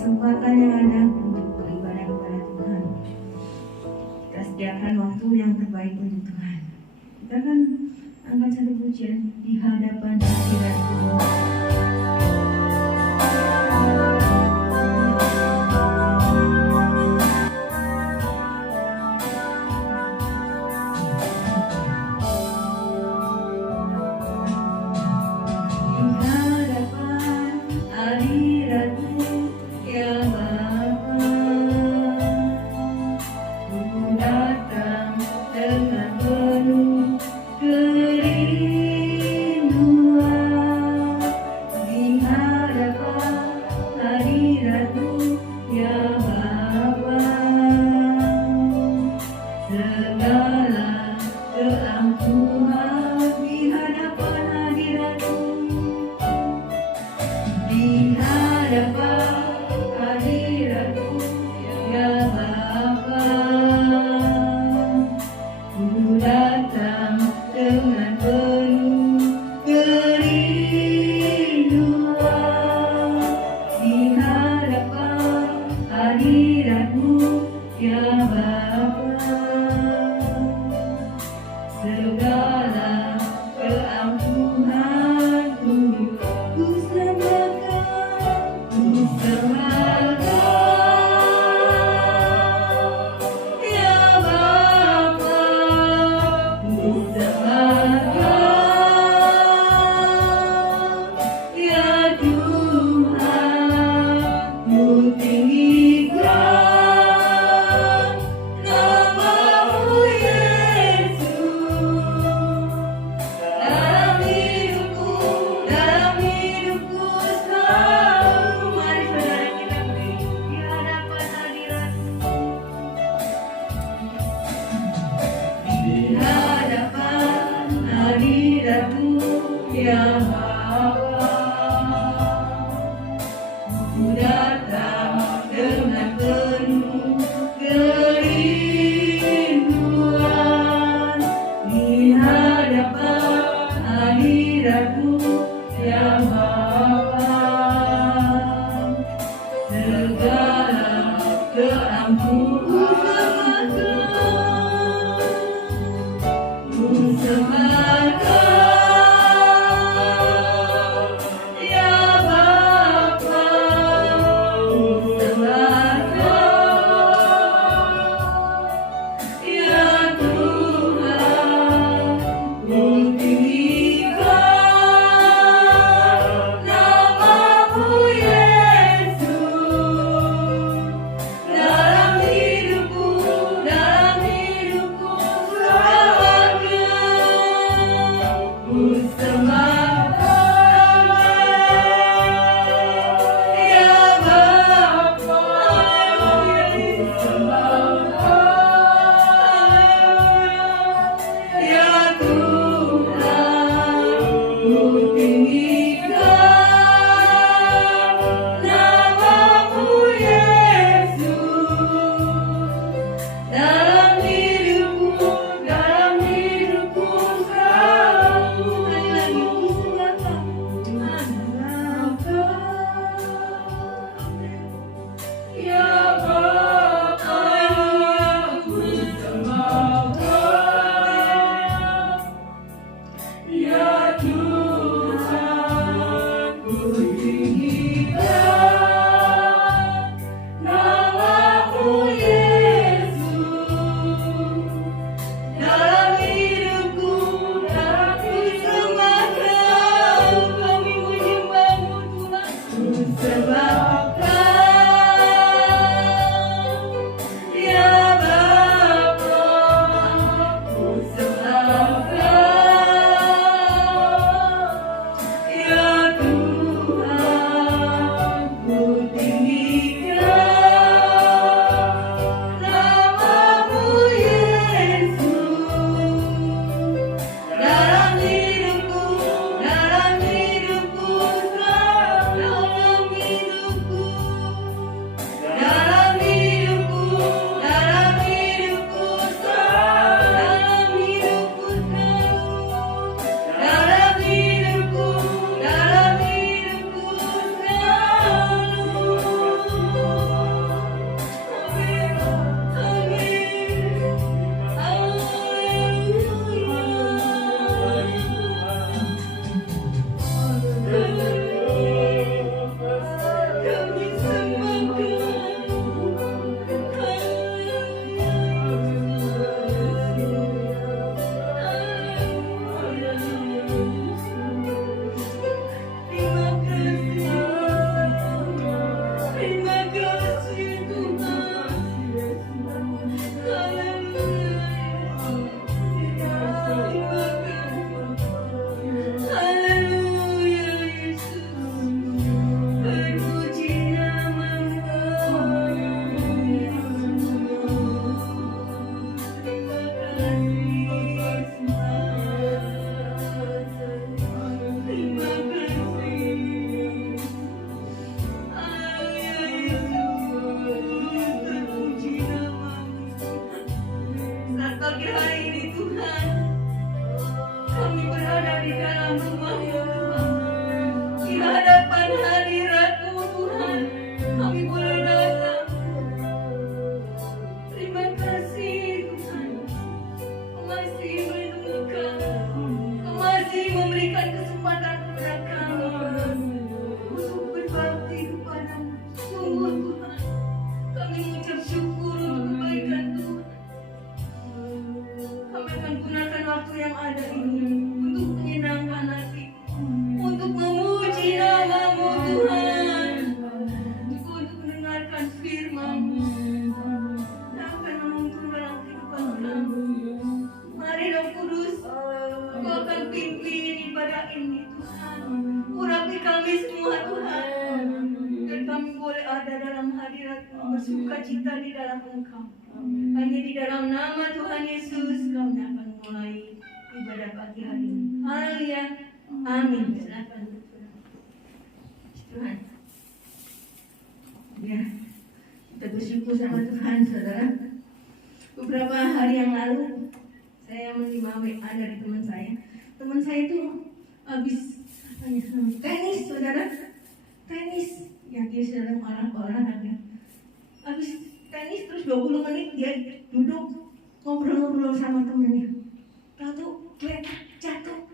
kesempatan yang ada untuk beribadah kepada Tuhan. Kita sediakan waktu yang terbaik untuk Tuhan. Kita akan angkat satu pujian di hadapan hadirat-Mu. Dalam hidup dalam hadirat-Mu, bersuka cita di dalam Engkau. Hanya di dalam nama Tuhan Yesus kami akan mulai ibadah pagi hari ini. Haleluya. Amin. Silakan Tuhan. Ya, kita bersyukur sama Tuhan, saudara. Beberapa hari yang lalu saya menerima WA dari teman saya. Teman saya itu habis tenis, saudara. Tenis yang dia sedang olahraga. Habis tenis terus 20 menit dia duduk ngobrol-ngobrol sama temannya. Lalu jatuh.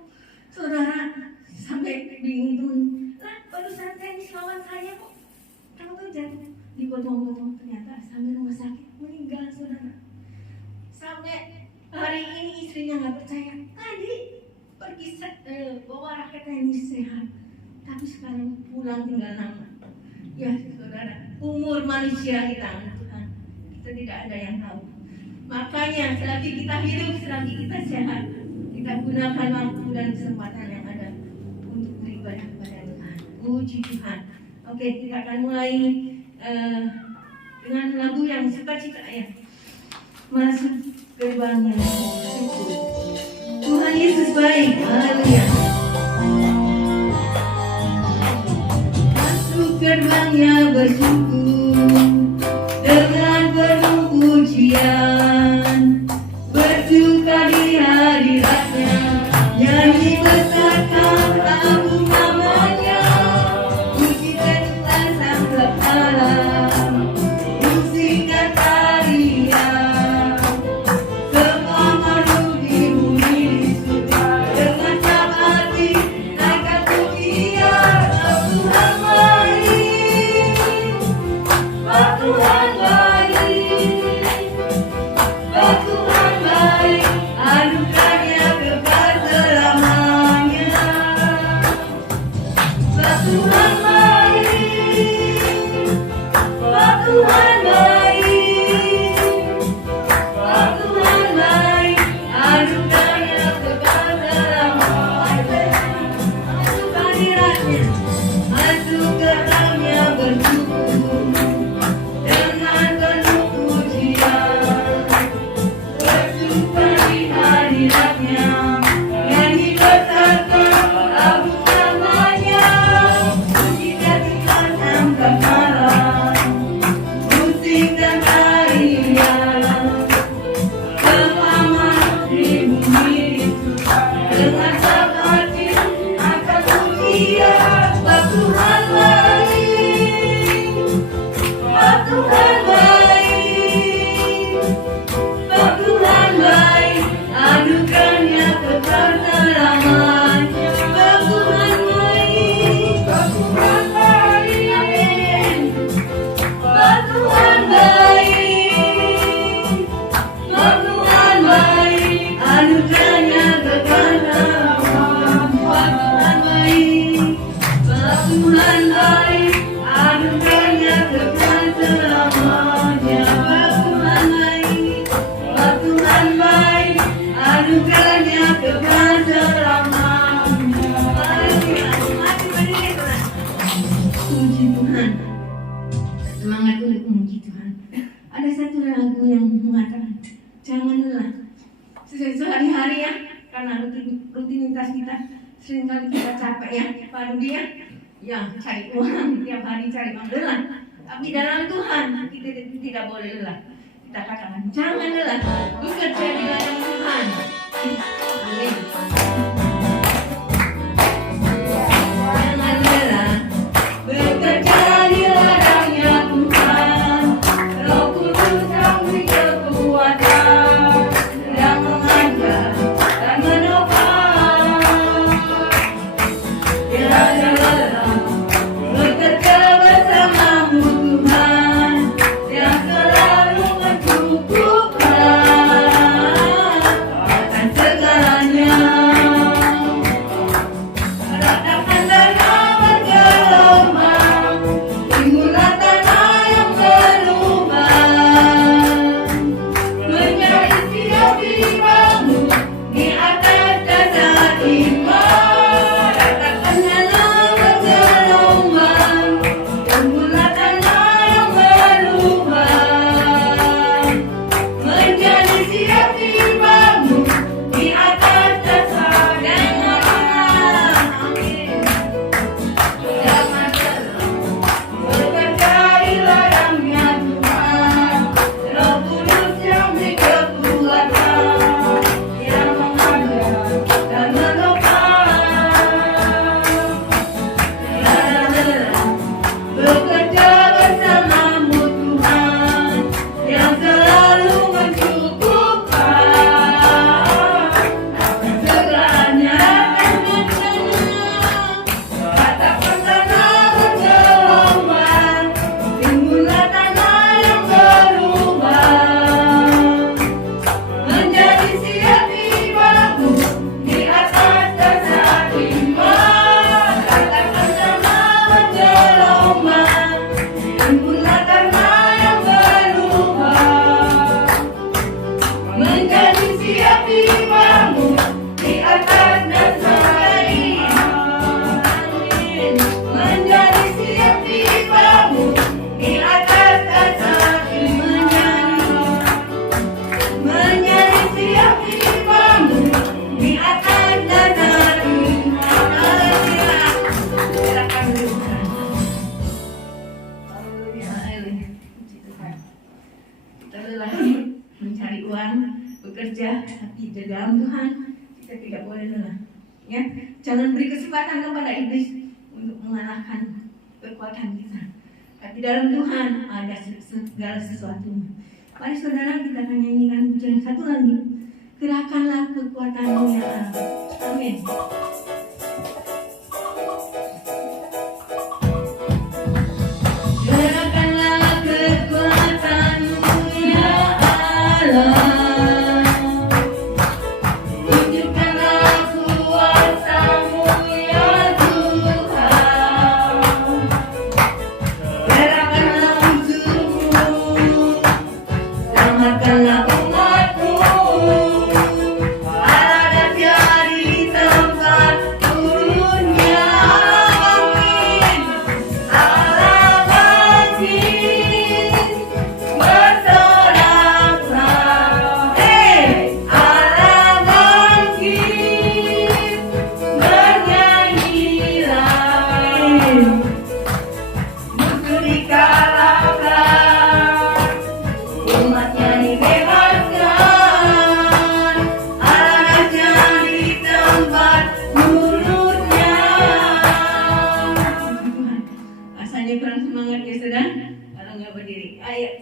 Saudara sampai bingung teman. Lah, barusan tenis lawan saya kok. Tahu jatuh. Dipotong-potong, ternyata sampai rumah sakit meninggal, saudara. Sampai hari ini istrinya nggak percaya. Tadi pergi bawa raket tenis sehat, tapi sekarang pulang tinggal nama. Ya saudara, umur manusia di tangan Tuhan, kita tidak ada yang tahu. Makanya selagi kita hidup, selagi kita sehat, kita gunakan waktu dan kesempatan yang ada untuk beribadah kepada Tuhan. Puji Tuhan. Oke, kita akan mulai dengan lagu yang sukacita ya. Masuk gerbangnya bersyukur. Tuhan Yesus baik. Haleluya. Masuk gerbangnya bersyukur dengan penuh pujian, bersuka di hadiratnya, nyanyi besarkan agung namanya, puji Tuhan sang kepala, musikan tarian, semua makhluk di bumi di surga, dengan sabati naikkan pujian, Tuhan baik, Tuhan baik, Tuhan baik, anugerahnya kekal selamanya. Tuhan baik, Tuhan baik, Tuhan baik, anugerahnya kekal selamanya. Masuk hadiratnya, masuk gerbangnya bersyukur dengan penuh pujian, bersuka di hadiratnya, nyanyi besarkan agung namanya, pujikan Tuhan sang kepala, musik dan tarian, selama di bumi di surga, dengan sabati akan pujian, Tuhan baik, Tuhan baik, Tuhan baik, anugerahnya kekal selamanya. Tuhan baik, Tuhan baik, amin. Tuhan baik, Tuhan baik, anugerahnya kekal selamanya. Tuhan baik, Tuhan baik, anugerahnya kekal selamanya. Tuhan baik, Tuhan baik, anugerahnya kekal selamanya. Mari berdiri, Tuhan. Puji Tuhan. Semangat untuk memuji Tuhan. Ada satu lagu yang mengatakan, jangan lelah. Sehari-hari ya, karena rutinitas kita seringkali kita capek ya, Pak Rudi ya, cari uang tiap hari, cari uang, lelah. Tapi dalam Tuhan kita tidak boleh lelah. Kita katakan jangan lelah, bekerja di dalam Tuhan. Amin. Jangan lelah, bekerja di ladangnya Tuhan. Roh Kudus yang beri kekuatan, yang mengajar dan menopang. Tiada lelah, bekerja bersamamu Tuhan, yang selalu mencukupkan akan segalanya. uang, bekerja, tapi di dalam Tuhan kita tidak boleh lelah. Ya, jangan beri kesempatan kepada iblis untuk mengalahkan kekuatan kita. Tapi dalam Tuhan ada segala sesuatunya. Mari saudara, kita akan nyanyikan pujian satu lagi. Gerakanlah kekuatanmu ya Allah. Amin.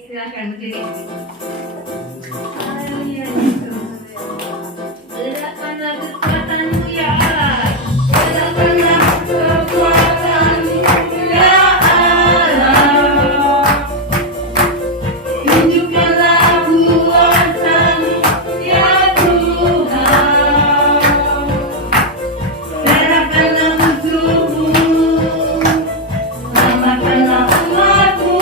Silahkan berdiri. Haleluya. Gerakanlah kekuatanmu ya Allah. Gerakanlah kekuatanmu ya Allah. Tunjukkanlah kuasamu ya Tuhan. Gerakanlah musuhmu, selamatkanlah umatmu.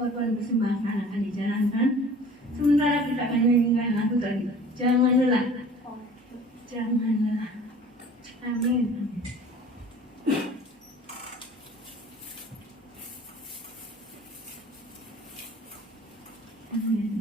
Korban persembahan akan dijalankan Sementara kita akan menyanyikan lagu tadi. Jangan lelah. Jangan lelah. Amin. Amin.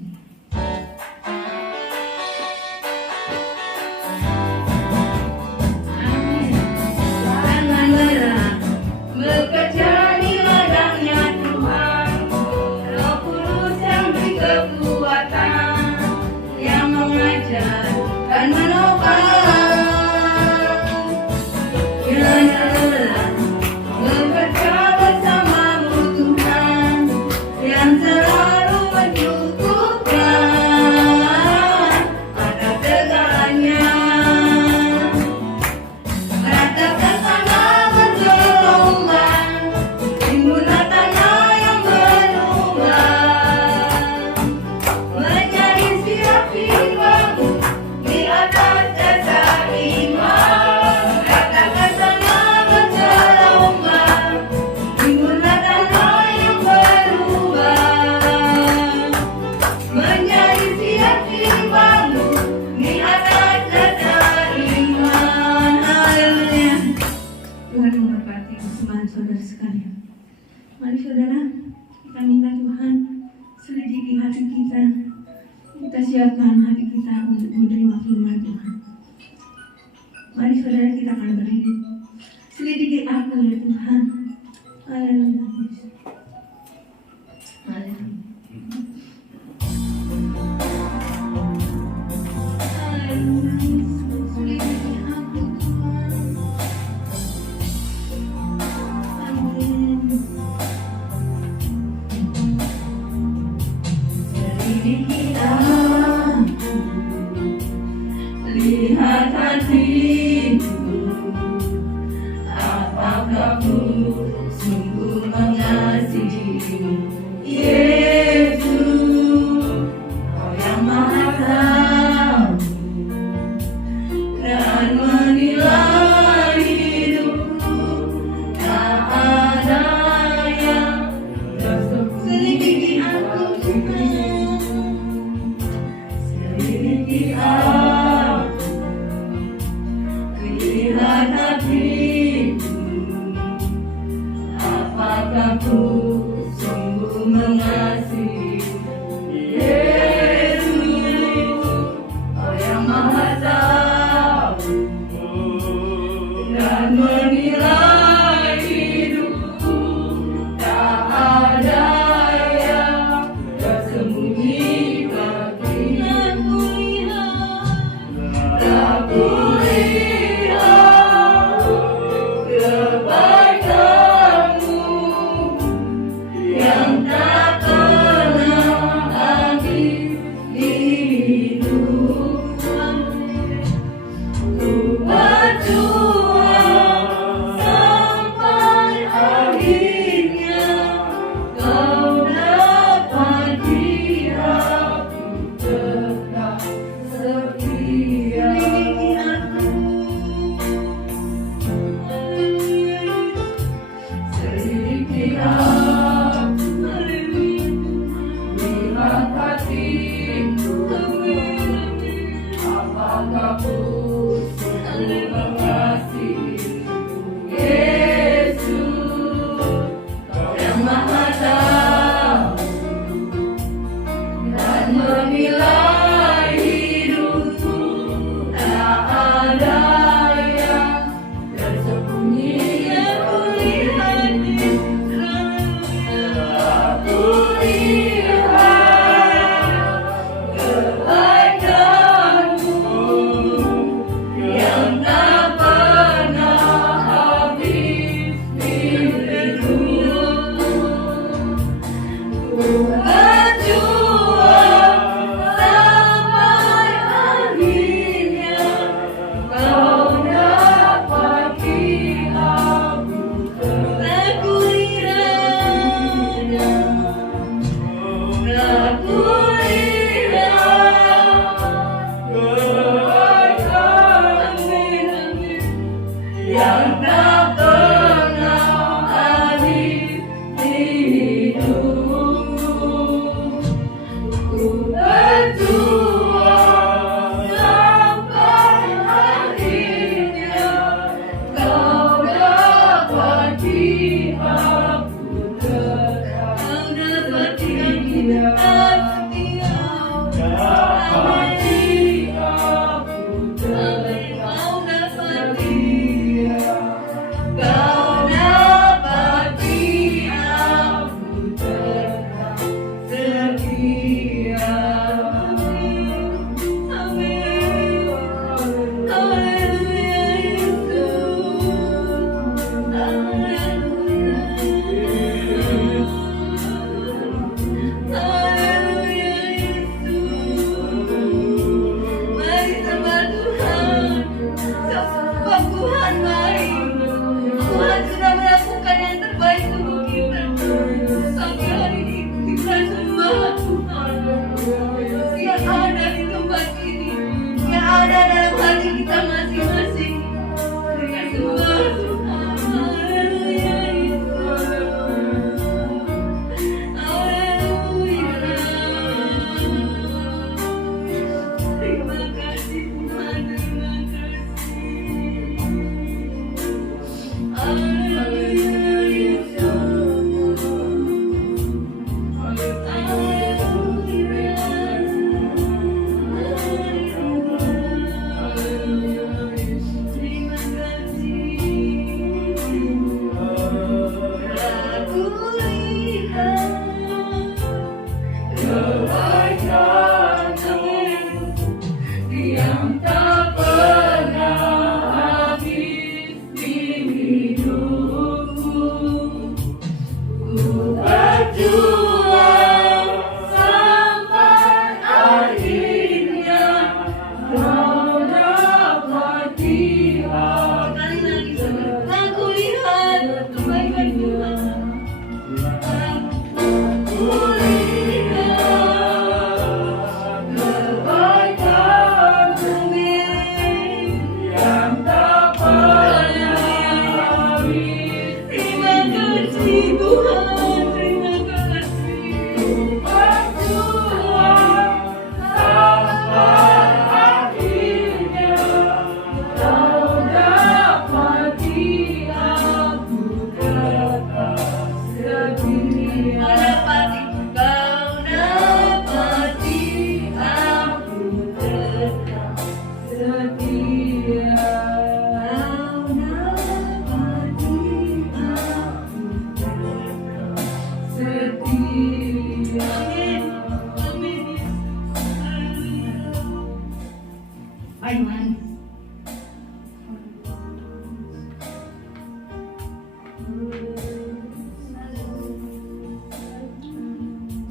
Mari saudara, kita minta Tuhan selidiki hati kita. Kita siapkan hati kita untuk menerima firman Tuhan. Mari saudara, kita akan berdiri. Selidiki aku ya Tuhan. Haleluya. Haleluya. Lihat hatiku, apakah ku sungguh mengasihimu, Yesus, Kau yang Maha Tahu dan menilai hidupku, tak ada yang selidiki aku Tuhan, selidiki aku. Lihat hatiku, apakah ku sungguh mengasihimu, Yesus, Kau yang Maha Tahu dan menilai hidupku, tak ada yang tersembunyi bagimu. Aku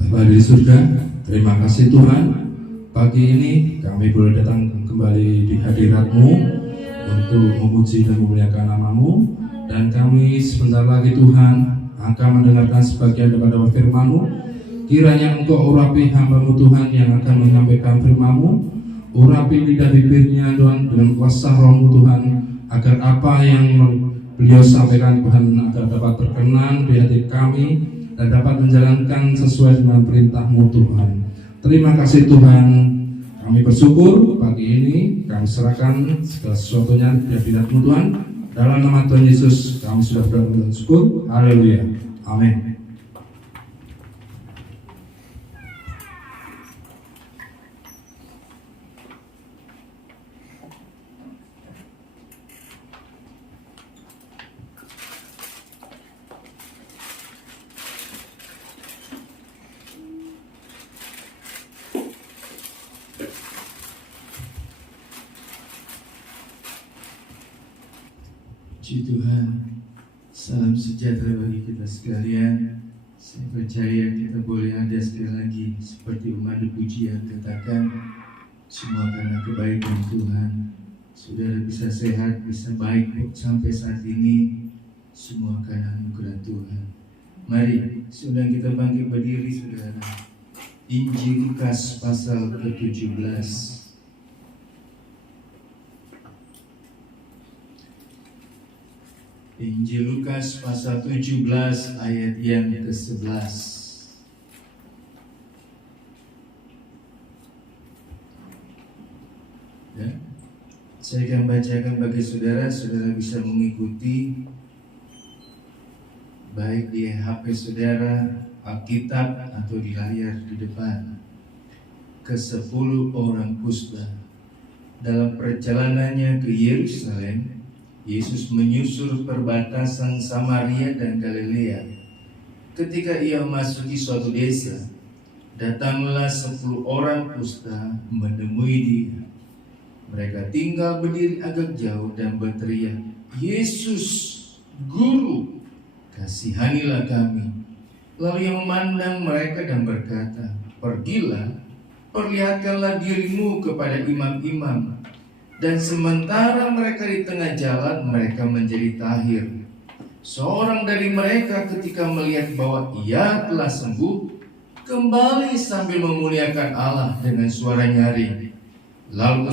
Bapa di surga, terima kasih Tuhan. Pagi ini kami boleh datang kembali di hadirat-Mu untuk memuji dan memuliakan nama-Mu. Dan kami sebentar lagi Tuhan akan mendengarkan sebagian daripada firman-Mu. Kiranya Engkau urapi hamba-Mu Tuhan yang akan menyampaikan firman-Mu. Urapi lidah bibirnya Tuhan dengan kuasa Roh-Mu Tuhan, agar apa yang beliau sampaikan Tuhan agar dapat berkenan di hati kami dan dapat menjalankan sesuai dengan perintah-Mu Tuhan. Terima kasih Tuhan. Kami bersyukur pagi ini kami serahkan segala sesuatunya di hadirat-Mu Tuhan. Dalam nama Tuhan Yesus kami sudah bersyukur. Haleluya. Amin. Puji Tuhan, salam sejahtera bagi kita sekalian. Saya percaya kita boleh ada sekali lagi seperti umat pujian katakan, semua karena kebaikan Tuhan. Saudara bisa sehat, bisa baik sampai saat ini, semua karena anugerah Tuhan. Mari, saudara kita bangkit berdiri saudara. Injil Lukas pasal ke-17. Injil Lukas pasal 17 ayat yang ke-11. Ya. Saya akan bacakan bagi saudara, saudara bisa mengikuti baik di HP saudara, Alkitab atau di layar di depan. Ke-10 orang kusta dalam perjalanannya ke Yerusalem, Yesus menyusur perbatasan Samaria dan Galilea. Ketika ia memasuki suatu desa, datanglah 10 orang kusta menemui dia. Mereka tinggal berdiri agak jauh dan berteriak, "Yesus, Guru, kasihanilah kami." Lalu ia memandang mereka dan berkata, "Pergilah, perlihatkanlah dirimu kepada imam-imam." Dan sementara mereka di tengah jalan, mereka menjadi tahir. Seorang dari mereka ketika melihat bahwa ia telah sembuh, kembali sambil memuliakan Allah dengan suara nyaring. Lalu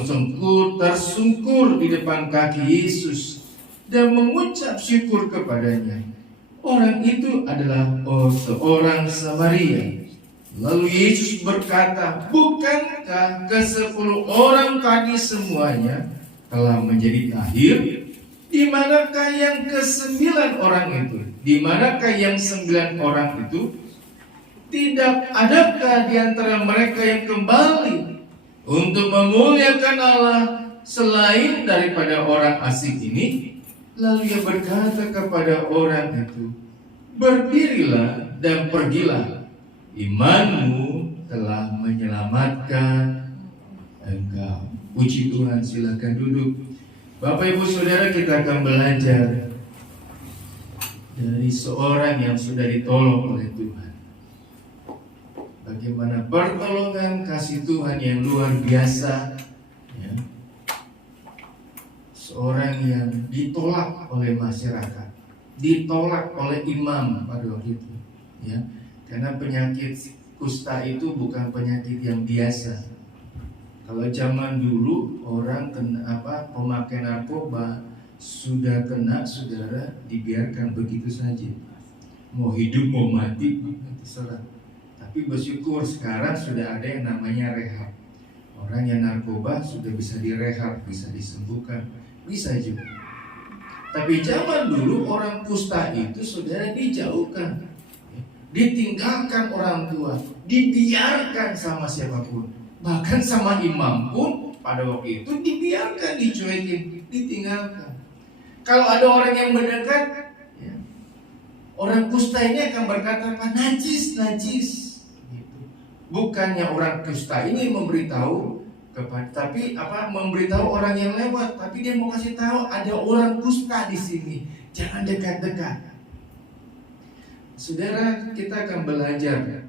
tersungkur di depan kaki Yesus dan mengucap syukur kepadanya. Orang itu adalah seorang Samaria. Lalu Yesus berkata, "Bukankah ke-10 orang tadi semuanya telah menjadi tahir? Di manakah yang ke-9 orang itu? Di manakah yang 9 orang itu? Tidak adakah di antara mereka yang kembali untuk memuliakan Allah selain daripada orang asing ini?" Lalu ia berkata kepada orang itu, "Berdirilah dan pergilah. Imanmu telah menyelamatkan engkau." Puji Tuhan, silakan duduk. Bapak Ibu Saudara, kita akan belajar dari seorang yang sudah ditolong oleh Tuhan. Bagaimana pertolongan kasih Tuhan yang luar biasa, ya. Seorang yang ditolak oleh masyarakat, ditolak oleh imam pada waktu itu, ya. Karena penyakit kusta itu bukan penyakit yang biasa. Kalau zaman dulu orang pemakai narkoba sudah kena, saudara, dibiarkan begitu saja. Mau hidup mau mati terserah. Tapi bersyukur sekarang sudah ada yang namanya rehab. Orang yang narkoba sudah bisa direhab, bisa disembuhkan, bisa juga. Tapi zaman dulu orang kusta itu saudara dijauhkan, ditinggalkan orang tua, dibiarkan sama siapapun, bahkan sama imam pun pada waktu itu dibiarkan, dicuekin, ditinggalkan. Kalau ada orang yang mendekat, ya, orang kusta ini akan berkata, "Pak, najis." Gitu. Bukannya orang kusta ini memberitahu tapi memberitahu orang yang lewat, tapi dia mau kasih tahu ada orang kusta di sini, jangan dekat-dekat. Saudara, kita akan belajar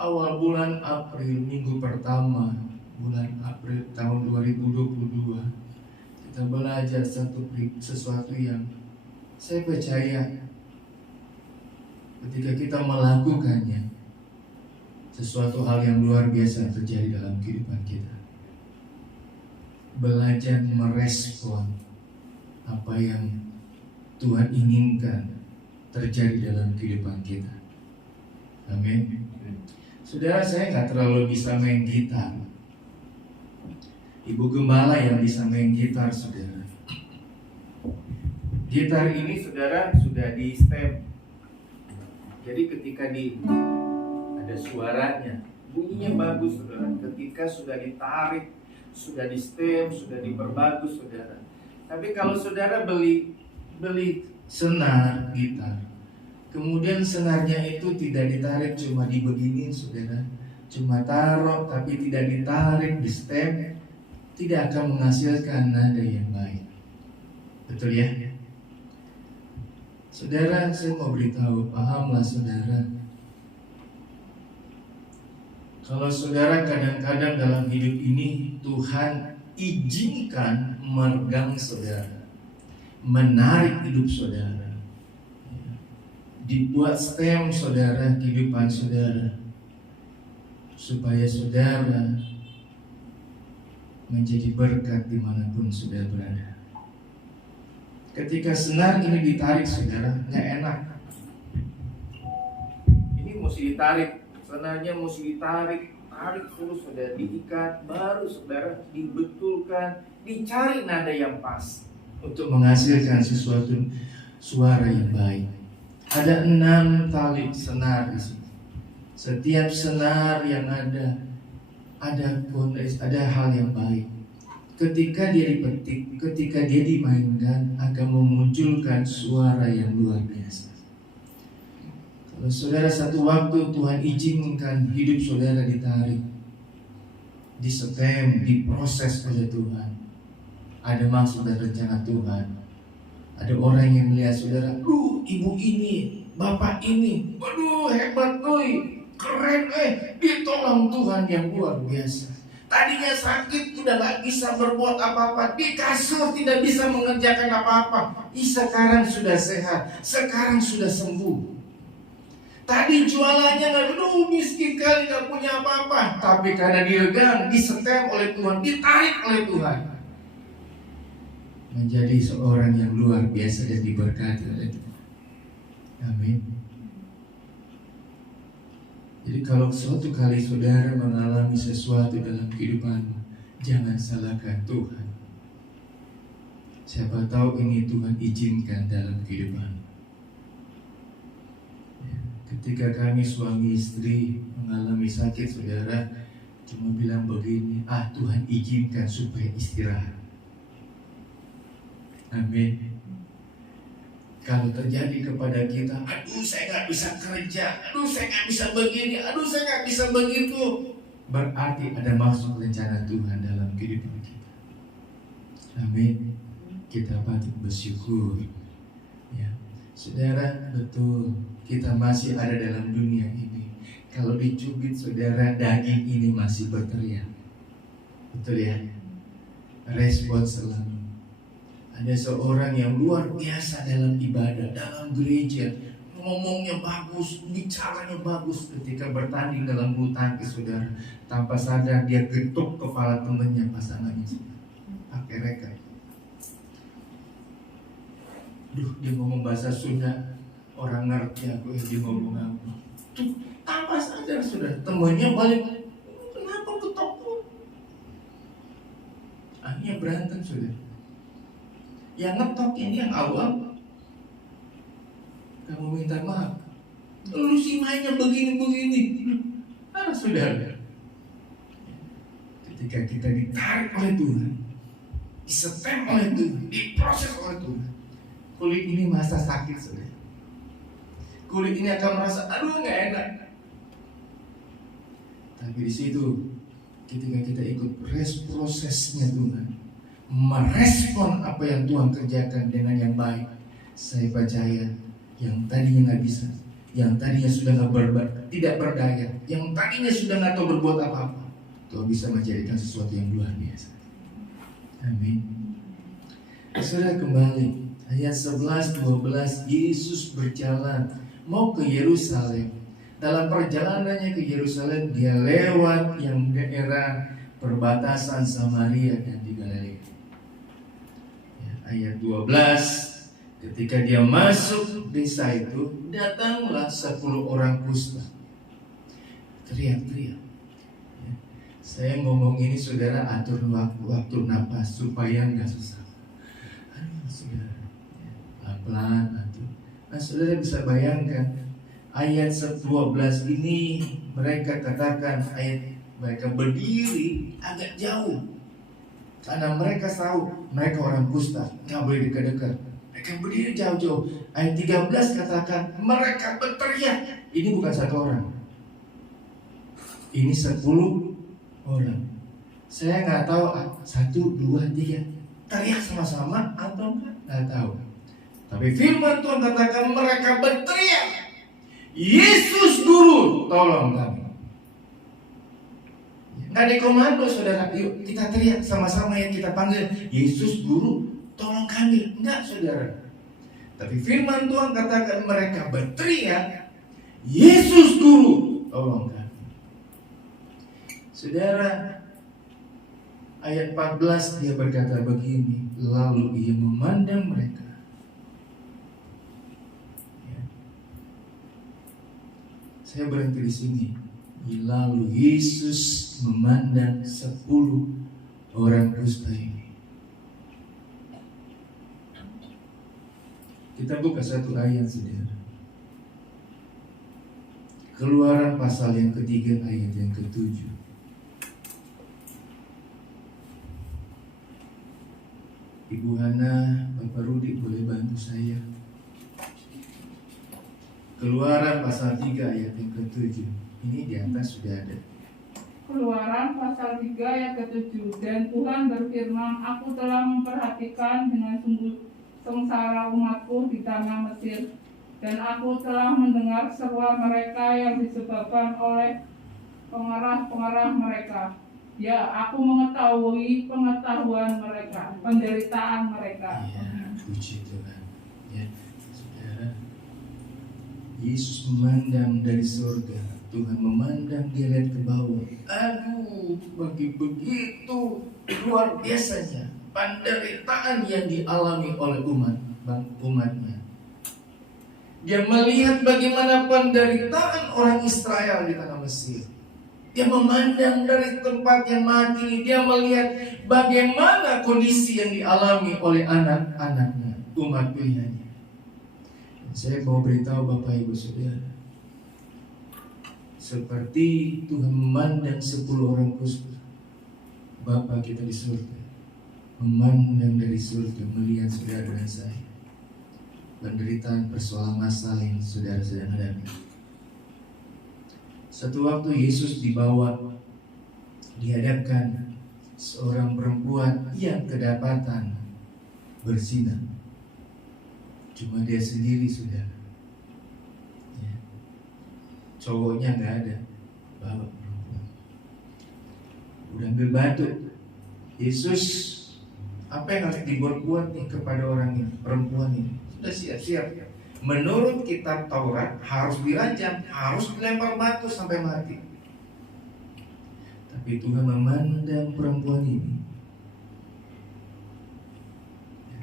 awal bulan April, minggu pertama bulan April tahun 2022, kita belajar sesuatu yang saya percaya ketika kita melakukannya, sesuatu hal yang luar biasa terjadi dalam kehidupan kita. Belajar merespon apa yang Tuhan inginkan terjadi dalam kehidupan kita. Amin. Saudara, saya nggak terlalu bisa main gitar. Ibu gembala yang bisa main gitar, saudara. Gitar ini, saudara, sudah di stem. Jadi ketika ada suaranya, bunyinya bagus, saudara. Ketika sudah ditarik, sudah di stem, sudah diperbagus, saudara. Tapi kalau saudara beli senar gitar, kemudian senarnya itu tidak ditarik, cuma dibeginin, saudara, cuma taruh tapi tidak ditarik di stem, tidak akan menghasilkan nada yang baik. Betul ya? Saudara, saya mau beritahu, pahamlah saudara, kalau saudara kadang-kadang dalam hidup ini Tuhan izinkan meregang saudara, menarik hidup saudara, dibuat stem saudara kehidupan saudara, supaya saudara menjadi berkat dimanapun saudara berada. Ketika senar ini ditarik saudara, nggak enak. Ini mesti ditarik, senarnya mesti ditarik, tarik terus saudara, diikat, baru saudara dibetulkan, dicari nada yang pas untuk menghasilkan sesuatu suara yang baik. Ada 6 tali senar di sini. Setiap senar yang ada hal yang baik. Ketika dia dipetik, ketika dia dimainkan, akan memunculkan suara yang luar biasa. Kalau saudara satu waktu Tuhan izinkan hidup saudara ditarik, disetem, diproses oleh Tuhan, ada maksud dan rencana Tuhan. Ada orang yang melihat saudara, ibu ini, bapak ini, waduh hebat keren, ditolong Tuhan yang luar biasa. Tadinya sakit, udah gak bisa berbuat apa-apa, di kasur tidak bisa mengerjakan apa-apa, sekarang sudah sehat, sekarang sudah sembuh. Tadi jualannya miskin kali, gak punya apa-apa, tapi karena diregang, disetem oleh Tuhan, ditarik oleh Tuhan, menjadi seorang yang luar biasa dan diberkati oleh Tuhan. Amin. Jadi kalau suatu kali saudara mengalami sesuatu dalam kehidupanmu, jangan salahkan Tuhan. Siapa tahu ini Tuhan izinkan dalam kehidupan. Ketika kami suami istri mengalami sakit, saudara cuma bilang begini, Tuhan izinkan supaya istirahat. Amin. Kalau terjadi kepada kita, saya nggak bisa kerja, saya nggak bisa begini, saya nggak bisa begitu, berarti ada maksud rencana Tuhan dalam kehidupan kita. Amin. Kita patut bersyukur. Ya, saudara, betul kita masih ada dalam dunia ini. Kalau dicubit, saudara, daging ini masih berteriak. Betul ya? Respon selalu. Ada seorang yang luar biasa dalam ibadah, dalam gereja, ngomongnya bagus, bicaranya bagus. Ketika bertanding dalam bulu tangkis, saudara, tanpa sadar dia getuk kepala temannya, pasangannya, pakai rekat. Dia ngomong bahasa Sunda, orang ngerti aku dia ngomong apa. Tanpa sadar, saudara, temannya balik, kenapa ketok? Akhirnya berantem, saudara. Yang ngetok ini yang awal, kamu minta maaf, lu sih mainnya begini-begini. Saudara, ketika kita ditarik oleh Tuhan, disetem oleh Tuhan, diproses oleh Tuhan, kulit ini merasa sakit, saudara. Kulit ini akan merasa, nggak enak. Tapi di situ, ketika kita ikut prosesnya Tuhan, merespon apa yang Tuhan kerjakan dengan yang baik, saya percaya yang tadinya nggak bisa, yang tadinya sudah nggak tidak berdaya, yang tadinya sudah nggak tahu berbuat apa-apa, Tuhan bisa menjadikan sesuatu yang luar biasa. Amin. Saudara, kembali ayat 11-12, Yesus berjalan mau ke Yerusalem. Dalam perjalanannya ke Yerusalem, dia lewat yang daerah perbatasan Samaria dan di Galilea. Ayat 12, ketika dia masuk desa itu, datanglah 10 orang kusta. Teriak-teriak. Saya ngomong ini saudara atur waktu napas supaya nggak susah. Aduh saudara, pelan-pelan atur. Nah saudara bisa bayangkan ayat 12 ini mereka katakan mereka berdiri agak jauh karena mereka tahu mereka orang kusta, nggak boleh dekat-dekat. Mereka berdiri jauh-jauh. Ayat 13 katakan mereka berteriak. Ini bukan satu orang, ini 10 orang. Saya nggak tahu 1, 2, 3 teriak sama-sama atau nggak tahu. Tapi firman Tuhan katakan mereka berteriak, Yesus Guru, tolong kami. Nggak ada komando saudara, yuk kita teriak sama-sama yang kita panggil, Yesus Guru, tolong kami. Enggak saudara. Tapi firman Tuhan katakan mereka berteriak, Yesus Guru, tolong kami. Saudara, ayat 14 dia berkata begini, lalu ia memandang mereka. Saya berhenti di sini. Lalu Yesus memandang 10 orang kusta ini. Kita buka satu ayat saudara. Keluaran pasal yang ketiga ayat yang ke-7. Ibu Hana, Bapak Rudi boleh bantu saya. Keluaran pasal 3 ayat yang ke-7. Ini di atas sudah ada. Keluaran pasal 3 ayat ke-7. Dan Tuhan berfirman, aku telah memperhatikan dengan sungguh sengsara umatku di tanah Mesir, dan aku telah mendengar seruan mereka yang disebabkan oleh pengarah-pengarah mereka. Ya, aku mengetahui pengetahuan mereka, penderitaan mereka. Ya, puji Tuhan. Ya, saudara, Yesus memandang dari surga. Tuhan memandang, dia lihat ke bawah. Aduh, begitu luar biasanya penderitaan yang dialami oleh umatnya. Dia melihat bagaimana penderitaan orang Israel di tanah Mesir. Dia memandang dari tempat yang mati. Dia melihat bagaimana kondisi yang dialami oleh anak-anaknya, umat pilihannya. Saya mau beritahu Bapak Ibu Saudara, seperti Tuhan memandang 10 orang kusta, Bapa kita di surga memandang dari surga, melihat saudara dan saya, penderitaan persoalan masalah yang saudara sedang hadapi. Satu waktu Yesus dihadapkan seorang perempuan yang kedapatan berzina. Cuma dia sendiri saudara. Cowoknya nggak ada, bawa perempuan. Udah ambil batu. Yesus, apa yang harus dibuat-buat nih kepada orang ini, perempuan ini? Sudah siap-siap. Menurut kitab Taurat harus dirajam, harus dilempar batu sampai mati. Tapi Tuhan memandang perempuan ini.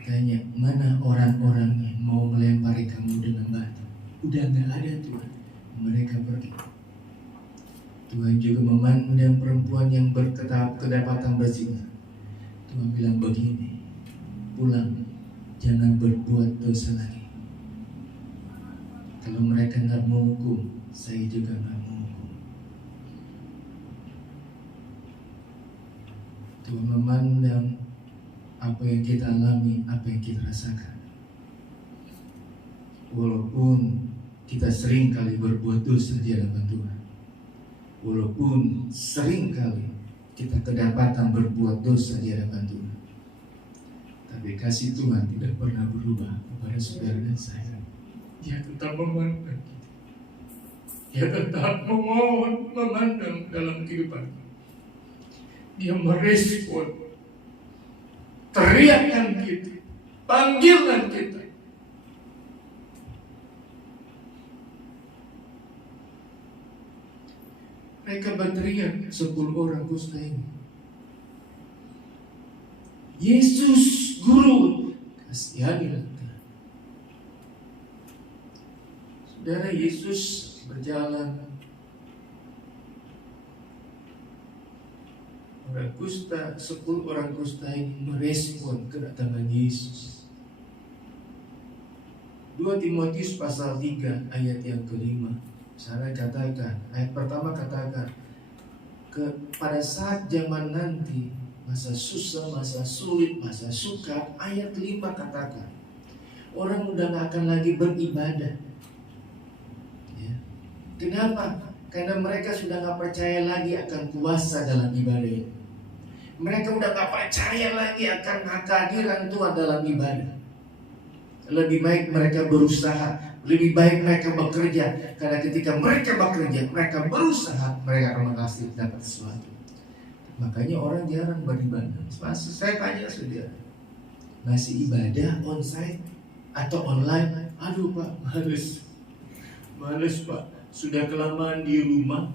Tanya, mana orang-orangnya mau melempari kamu dengan batu? Udah nggak ada Tuhan. Mereka pergi. Tuhan juga memandang perempuan yang kedapatan berzina. Tuhan bilang begini, pulang, jangan berbuat dosa lagi. Kalau mereka nggak mau hukum, saya juga nggak mau hukum. Tuhan memandang apa yang kita alami, apa yang kita rasakan. Walaupun kita sering kali berbuat dosa di hadapan Tuhan, walaupun sering kali kita kedapatan berbuat dosa di hadapan Tuhan, tapi kasih Tuhan tidak pernah berubah kepada saudara dan saya. Dia tetap memandang kita. Dia tetap memohon, memandang dalam kehidupan. Dia merespon teriakan kita, panggilan kita. Mereka berteriak 10 orang kusta ini. Yesus Guru, kasihanilah kami. Saudara, Yesus berjalan. Orang kusta, 10 orang kusta ini merespon kedatangan Yesus. 2 Timotius pasal 3 ayat yang kelima. Saya katakan, ayat pertama katakan, pada saat zaman nanti, masa susah, masa sulit, masa sukar, ayat kelima katakan, orang udah gak akan lagi beribadah. Ya. Kenapa? Karena mereka sudah gak percaya lagi akan kuasa dalam ibadah ini. Mereka udah gak percaya lagi akan kehadiran Tuhan dalam ibadah. Lebih baik mereka berusaha, lebih baik mereka bekerja. Karena ketika mereka bekerja, mereka berusaha, mereka akan menghasilkan dapat sesuatu. Makanya orang jarang beribadah. Saya tanya saudara, masih ibadah onsite atau online? Aduh Pak, males Pak. Sudah kelamaan di rumah,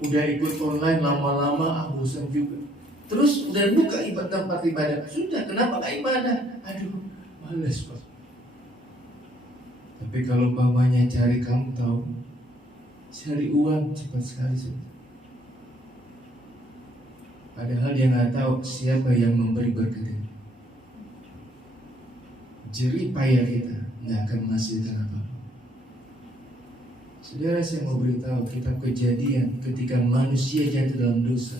udah ikut online lama-lama, bosan juga. Terus udah buka tempat ibadah, sudah kenapa gak ibadah? Aduh, males Pak. Tapi kalau umpamanya cari, kamu tahu, cari uang cepat sekali sih. Padahal dia nggak tahu siapa yang memberi berkat ini. Jerih payah kita nggak akan menghasilkan apa-apa. Saudara, saya mau beritahu kitab Kejadian ketika manusia jatuh dalam dosa.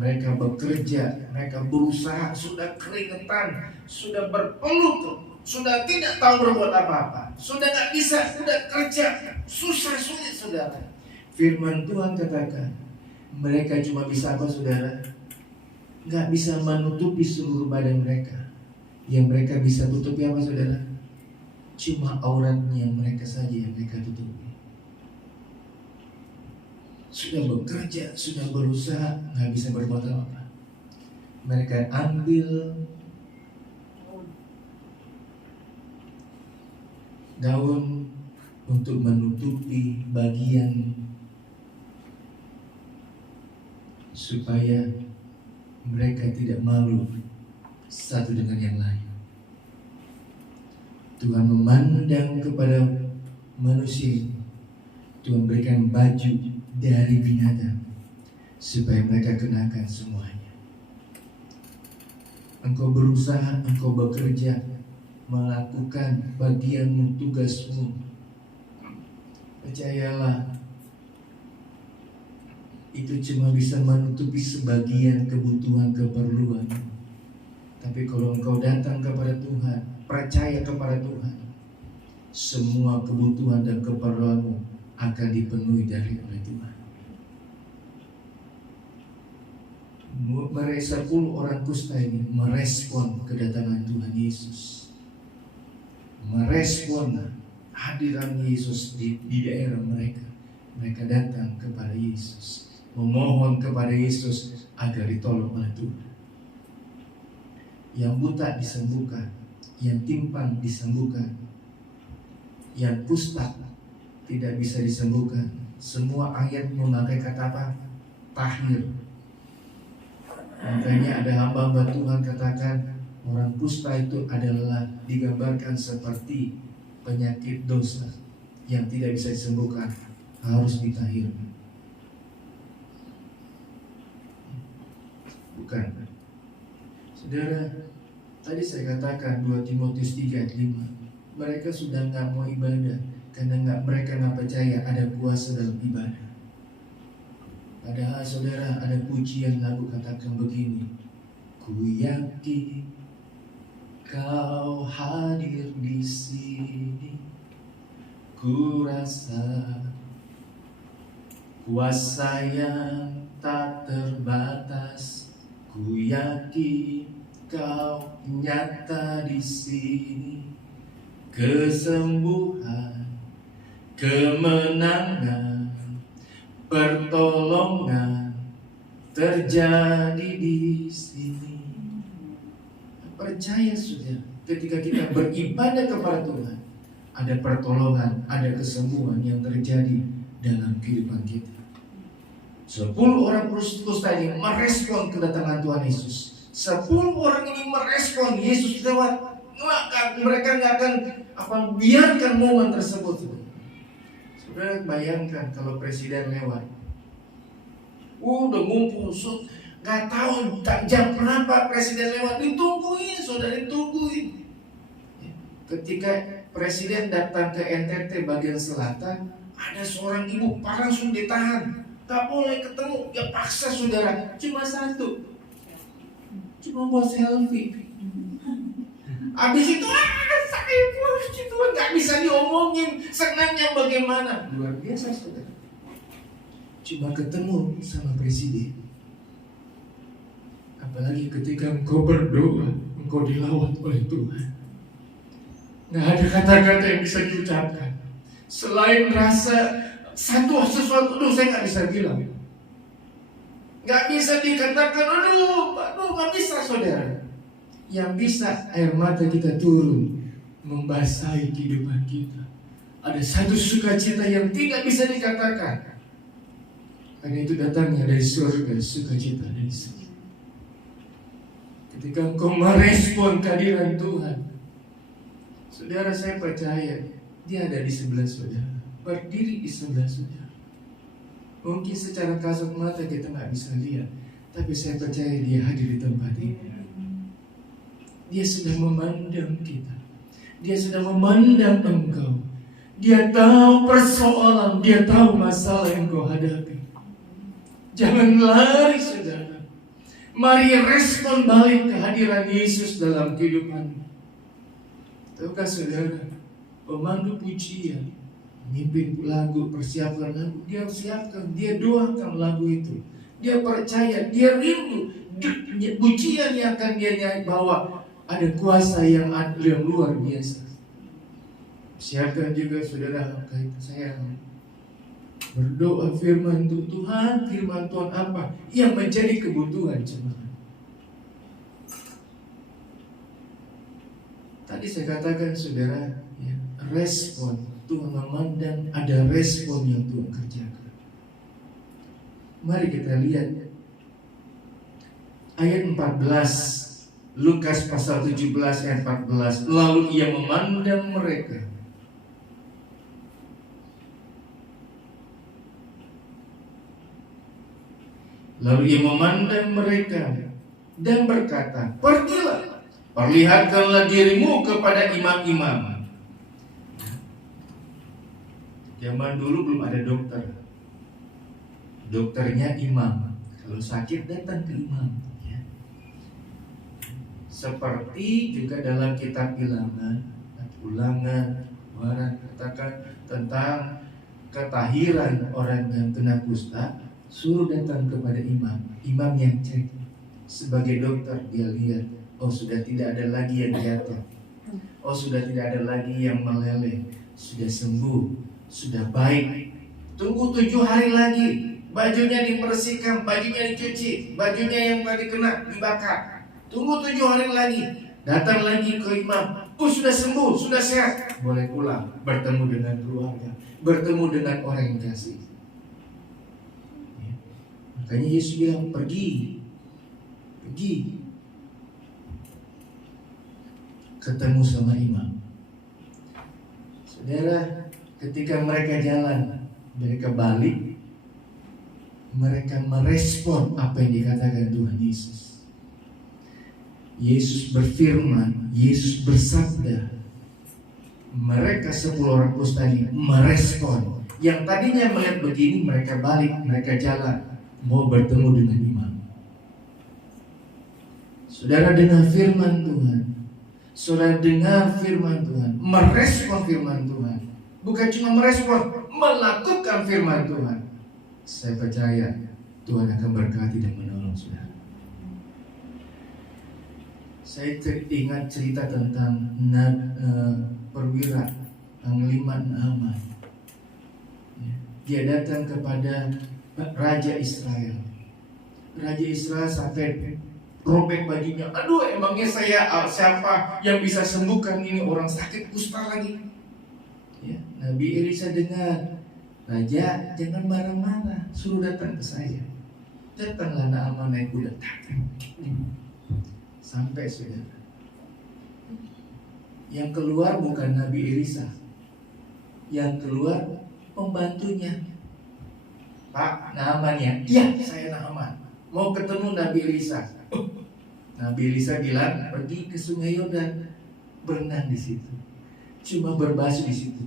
Mereka bekerja, mereka berusaha, sudah keringetan, sudah berpeluh, sudah tidak tahu berbuat apa-apa, sudah nggak bisa, sudah kerja, susah sulit saudara. Firman Tuhan katakan, mereka cuma bisa apa saudara? Nggak bisa menutupi seluruh badan mereka. Yang mereka bisa tutupi apa saudara? Cuma auratnya mereka saja yang mereka tutupi. Sudah bekerja, sudah berusaha, nggak bisa berbuat apa-apa. Mereka ambil daun untuk menutupi bagian supaya mereka tidak malu satu dengan yang lain. Tuhan memandang kepada manusia. Tuhan berikan baju dari binatang supaya mereka kenakan semuanya. Engkau berusaha, engkau bekerja, melakukan bagianmu, tugasmu. Percayalah, itu cuma bisa menutupi sebagian kebutuhan keperluan. Tapi kalau engkau datang kepada Tuhan, percaya kepada Tuhan, semua kebutuhan dan keperluanmu akan dipenuhi oleh Tuhan. Mereka 10 orang kusta ini merespon kedatangan Tuhan Yesus, merespon hadiran Yesus di daerah mereka. Mereka datang kepada Yesus, memohon kepada Yesus agar ditolong oleh Tuhan. Yang buta disembuhkan, yang timpang disembuhkan, yang kusta tidak bisa disembuhkan. Semua ayat memakai kata apa? Tahir. Makanya ada hamba-hamba Tuhan katakan orang kusta itu adalah digambarkan seperti penyakit dosa yang tidak bisa disembuhkan, harus ditahirkan. Bukan. Saudara, tadi saya katakan 2 Timotius 3 ayat 5. Mereka sudah nggak mau ibadah karena mereka nggak percaya ada kuasa dalam ibadah. Padahal saudara, ada pujian lagu katakan begini, ku yakin kau hadir di sini, ku rasa kuasa yang tak terbatas, ku yakin kau nyata di sini, kesembuhan kemenangan, pertolongan terjadi di sini. Percaya sudah, ketika kita beribadah kepada Tuhan, ada pertolongan, ada kesembuhan yang terjadi dalam kehidupan kita. 10 orang kusta ini merespon kedatangan Tuhan Yesus. 10 orang ini merespon Yesus lewat. Mereka nggak akan biarkan momen tersebut. Saudara bayangkan kalau presiden lewat, udah ngumpul, nggak tahu jam berapa presiden lewat, ditungguin, saudara, ditungguin. Ketika presiden datang ke NTT bagian selatan, ada seorang ibu langsung ditahan, nggak boleh ketemu, dia paksa saudara, cuma satu, cuma buat selfie. Habis itu saya puji Tuhan, nggak bisa diomongin senangnya bagaimana, luar biasa saudara. Cuma ketemu sama presiden. Apalagi ketika engkau berdoa, engkau dilawat oleh Tuhan. Nggak ada kata-kata yang bisa diucapkan selain rasa sesuatu, saya nggak bisa bilang. Nggak bisa dikatakan, aduh, nggak bisa saudara. Yang bisa air mata kita turun, membasahi kehidupan kita. Ada satu sukacita yang tidak bisa dikatakan. Karena itu datangnya dari surga, sukacita dari surga. Ketika engkau merespon kehadiran Tuhan, saudara, saya percaya dia ada di sebelah saudara, berdiri di sebelah saudara. Mungkin secara kasat mata kita nggak bisa lihat, tapi saya percaya dia hadir di tempat ini. Dia sedang memandang kita, dia sedang memandang engkau. Dia tahu persoalan, dia tahu masalah yang kau hadapi. Jangan lari saudara. Mari respon balik kehadiran Yesus dalam kehidupan. Tahukah saudara, pemandu pujian, mimpin lagu, persiapkan lagu, dia siapkan, dia doakan lagu itu. Dia percaya, dia rindu pujian yang akan dia nyanyi bawa ada kuasa yang luar biasa. Siapkan juga saudara, saya berdoa firman Tuhan, firman Tuhan apa yang menjadi kebutuhan jemaat. Tadi saya katakan saudara, ya, respon Tuhan memandang, ada respon yang Tuhan kerjakan. Mari kita lihat ayat 14, Lukas pasal 17 ayat 14. Lalu ia memandang mereka. Lalu ia memandang mereka dan berkata, pergilah, perlihatkanlah dirimu kepada imam-imam. Zaman dulu belum ada dokter. Dokternya imam. Kalau sakit datang ke imam. Ya. Seperti juga dalam kitab Ulangan, katakan tentang ketahiran orang yang kena kusta. Suruh datang kepada imam. Imam yang cek. Sebagai dokter dia lihat, oh sudah tidak ada lagi yang jatuh, oh sudah tidak ada lagi yang meleleh, sudah sembuh, sudah baik. Tunggu 7 hari lagi, bajunya dibersihkan, bajunya dicuci, bajunya yang tadi kena dibakar. Tunggu 7 hari lagi, datang lagi ke imam, oh sudah sembuh, sudah sehat, boleh pulang, bertemu dengan keluarga, bertemu dengan orang yang kasih. Makanya Yesus bilang pergi ketemu sama imam. Saudara, ketika mereka jalan, mereka balik, mereka merespon apa yang dikatakan Tuhan Yesus. Yesus berfirman, Yesus bersabda. Mereka 10 orang kusta ini merespon. Yang tadinya melihat begini, mereka balik, mereka jalan, mau bertemu dengan imam. Saudara dengar firman Tuhan. Saudara dengar firman Tuhan, merespon firman Tuhan. Bukan cuma merespon, melakukan firman Tuhan. Saya percaya Tuhan akan berkati dan menolong saudara. Saya teringat cerita tentang perwira Panglima Naaman. dia datang kepada Raja Israel. Raja Israel sampai robek bajunya. Aduh, emangnya saya siapa yang bisa sembuhkan ini orang sakit kusta lagi? Ya, Nabi Elisa dengar, Raja jangan marah-marah, suruh datang ke saya. Datanglah Naaman naik kuda. Sampai saudara, yang keluar bukan Nabi Elisa, yang keluar pembantunya. Pak, Naaman ya? Iya, saya Naaman. Mau ketemu Nabi Elisa. Nabi Elisa bilang, pergi ke Sungai Yordan, berenang di situ. Cuma berbasuh di situ.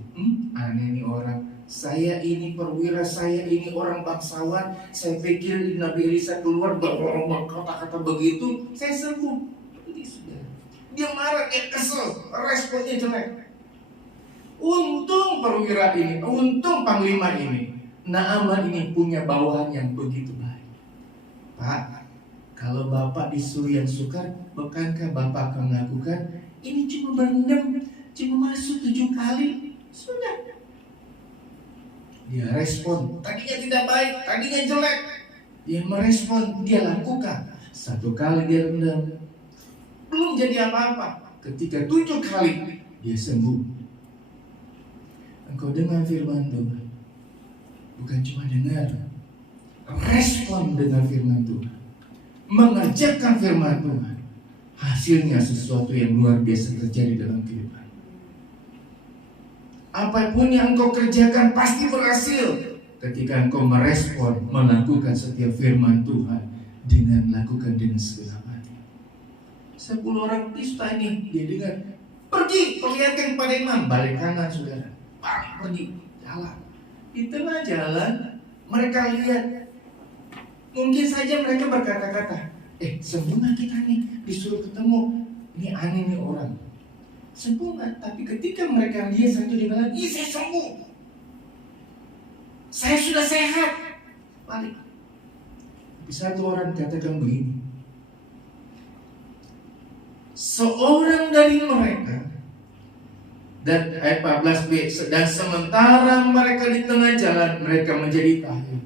Aneh nih orang. Saya ini perwira, saya ini orang bangsawan. Saya pikir Nabi Elisa keluar kata-kata begitu, saya sembuh. Dia marah, dia kesel, responnya jelek. Untung perwira ini, untung panglima ini, Naaman ini punya bawahan yang begitu baik. Pak, kalau Bapak disuruh yang sukar, bukankah Bapak akan melakukan? Ini cuma berendam, cuma masuk 7 kali, sudah. Dia respon, tadinya tidak baik, tadinya jelek. Dia merespon, dia lakukan. 1 kali dia rendam, belum jadi apa-apa. Ketika 7 kali, dia sembuh. Engkau dengar firman Tuhan, bukan cuma dengar, respon dengan firman Tuhan, mengerjakan firman Tuhan. Hasilnya sesuatu yang luar biasa terjadi dalam kehidupan. Apapun yang engkau kerjakan pasti berhasil ketika engkau merespon, melakukan setiap firman Tuhan dengan lakukan dengan segala hati. 10 orang dusta ini dia dengar, pergi perlihatkan kepada imam, balik kanan saudara, pergi jalan. Di tengah jalan mereka lihat, mungkin saja mereka berkata-kata, sembuh nggak kita nih, disuruh ketemu, ini aneh nih orang. Sembuh nggak? Tapi ketika mereka lihat satu dia bilang, saya sembuh, saya sudah sehat, balik. Tapi satu orang katakan begini, seorang dari mereka, dan ayat 14b, dan sementara mereka di tengah jalan, mereka menjadi takut.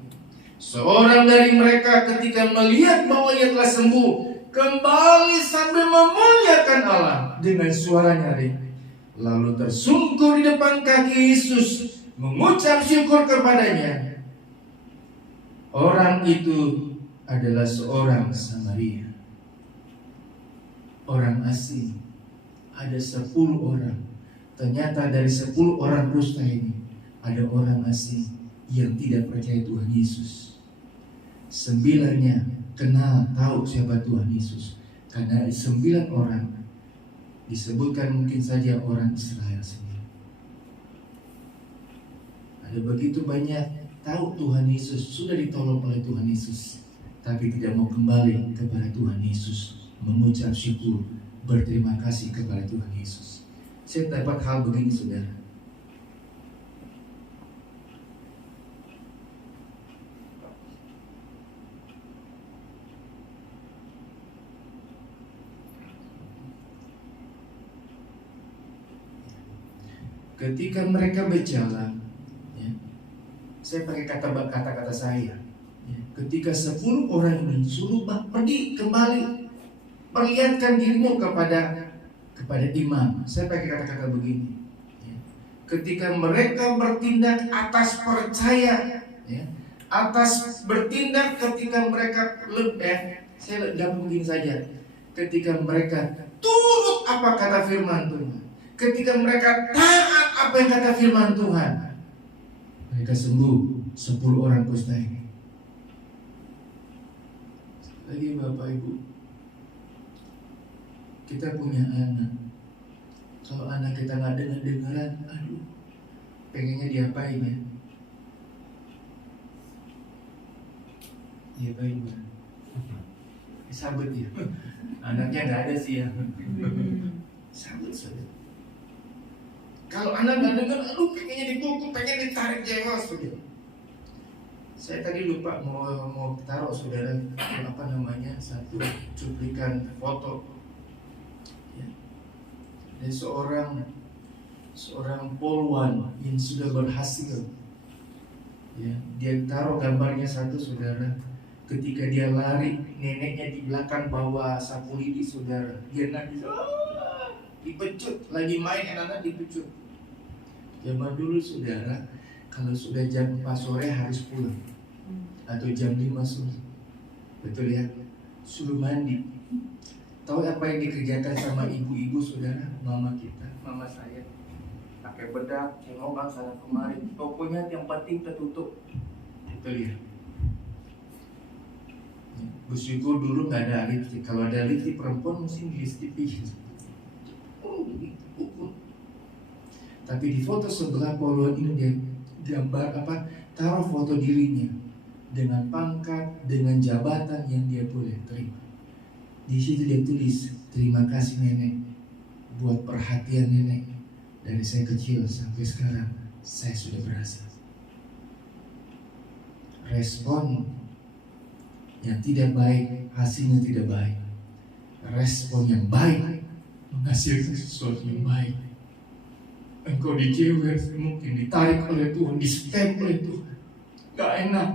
Seorang dari mereka ketika melihat bahwa ia telah sembuh, kembali sambil memuliakan Allah dengan suara nyaring, lalu tersungkur di depan kaki Yesus, mengucap syukur kepadanya. Orang itu adalah seorang Samaria, orang asing. Ada 10 orang. Ternyata dari 10 orang kusta ini, ada orang asing yang tidak percaya Tuhan Yesus. 9-nya kenal, tahu siapa Tuhan Yesus. Karena 9 orang disebutkan mungkin saja orang Israel sendiri. Ada begitu banyak tahu Tuhan Yesus, sudah ditolong oleh Tuhan Yesus, tapi tidak mau kembali kepada Tuhan Yesus, mengucap syukur, berterima kasih kepada Tuhan Yesus. Saya dapat hal begini saudara. Ketika mereka berjalan, ya, saya pakai kata-kata saya. Ya, ketika 10 orang ini suruh pergi kembali, perlihatkan dirimu kepada imam. Saya pakai kata-kata begini, ya. Ketika mereka bertindak atas percaya, ya, atas bertindak ketika mereka saya gabung begini saja. Ketika mereka turut apa kata firman Tuhan, ketika mereka taat apa yang kata firman Tuhan, mereka sembuh 10 orang kusta ini. Lagi Bapak Ibu, kita punya anak. Kalau anak kita nggak dengar-dengaran, aduh, pengennya diapain ya? Iya baik Bu. Sabet ya. Anaknya nggak ada sih ya. Sabet saja. Kalau anak nggak dengar, aduh, pengennya dipukul, pengen ditarik jenggot saudara. Saya tadi lupa mau taruh saudara satu cuplikan foto. Dan seorang polwan yang sudah berhasil, Ya, dia taruh gambarnya satu, saudara. Ketika dia lari, neneknya di belakang bawa sapu lidi, saudara. Dia nangis, dipecut, lagi main anak-anak dipecut. Zaman dulu, saudara, kalau sudah jam 4 sore harus pulang, atau jam 5 sore. Betul ya? Suruh mandi. Tahu apa yang dikerjakan sama ibu-ibu, saudara? Mama kita, mama saya, pakai bedak, cengokan sana kemari. Pokoknya yang penting tertutup. Betul ya? Bersyukur dulu nggak ada lipstick. Kalau ada lipstick perempuan mesti lipstick. Tapi di foto sebelah Paulus ini dia gambar apa? Taruh foto dirinya dengan pangkat, dengan jabatan yang dia boleh terima. Di situ dia tulis, terima kasih nenek buat perhatian nenek. Dari saya kecil sampai sekarang saya sudah berhasil. Respon yang tidak baik, hasilnya tidak baik. Respon yang baik menghasilkan sesuatu yang baik. Engkau dijewer, mungkin ditarik oleh Tuhan, di-step oleh Tuhan. Gak enak.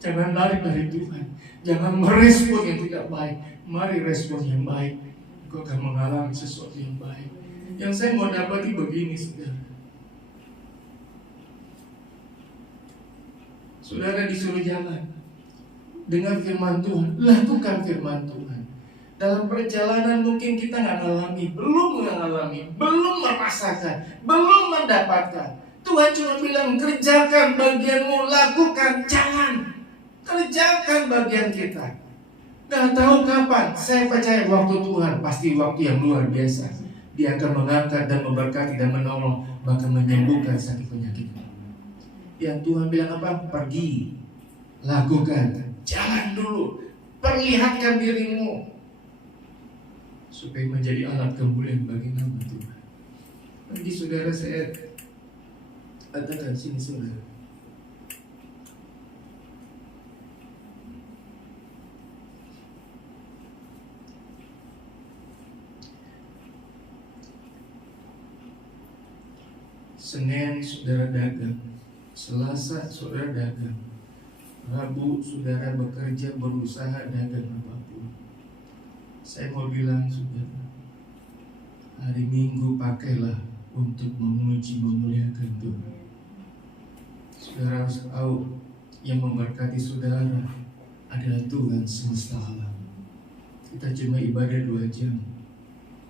Jangan lari dari Tuhan. Jangan merespon yang tidak baik. Mari respon yang baik. Engkau akan mengalami sesuatu yang baik. Yang saya mau dapati begini, saudara. Saudara disuruh jalan, dengar firman Tuhan, lakukan firman Tuhan. Dalam perjalanan mungkin kita nggak ngalami, belum mengalami, belum merasakan, belum mendapatkan. Tuhan cuma bilang kerjakan bagianmu, lakukan, jangan. Kerjakan bagian kita. Nggak tahu kapan, saya percaya waktu Tuhan pasti waktu yang luar biasa. Dia akan mengangkat dan memberkati dan menolong, bahkan menyembuhkan sakit penyakit. Yang Tuhan bilang apa? Pergi, lakukan, jalan dulu, perlihatkan dirimu supaya menjadi alat kemuliaan bagi nama Tuhan. Bagi saudara saya katakan sini, saudara. Senin saudara dagang, Selasa saudara dagang, Rabu saudara bekerja, berusaha dagang apapun. Saya mau bilang saudara, hari Minggu pakailah untuk memuji memuliakan Tuhan. Saudara harus tahu yang memberkati saudara adalah Tuhan semesta alam. Kita cuma ibadah 2 jam.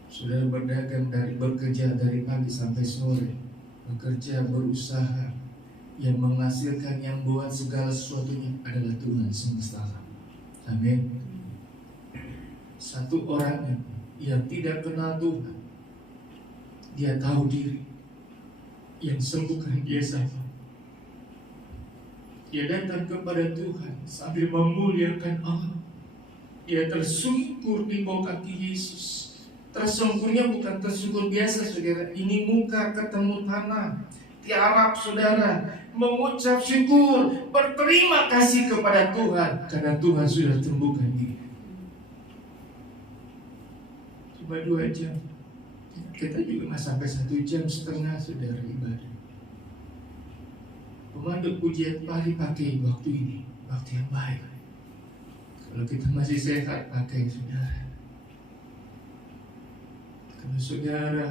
Saudara berdagang bekerja dari pagi sampai sore, bekerja, berusaha, yang menghasilkan, yang buat segala sesuatunya adalah Tuhan semesta alam. Amin. Satu orang yang tidak kenal Tuhan, dia tahu diri, yang sembuhkan dia sama. Dia datang kepada Tuhan sambil memuliakan Allah. Dia tersungkur di bawah kaki Yesus. Tersungkurnya bukan tersungkur biasa, saudara. Ini muka ketemu tanah, tiarap saudara, mengucap syukur, berterima kasih kepada Tuhan karena Tuhan sudah sembuhkan dia. Cuma 2 jam. Kita juga nggak sampai 1,5 jam, saudara, ibadah. Pemandu pujian pagi pakai waktu ini, waktu yang baik. Kalau kita masih sehat, pakai, saudara. Kalau saudara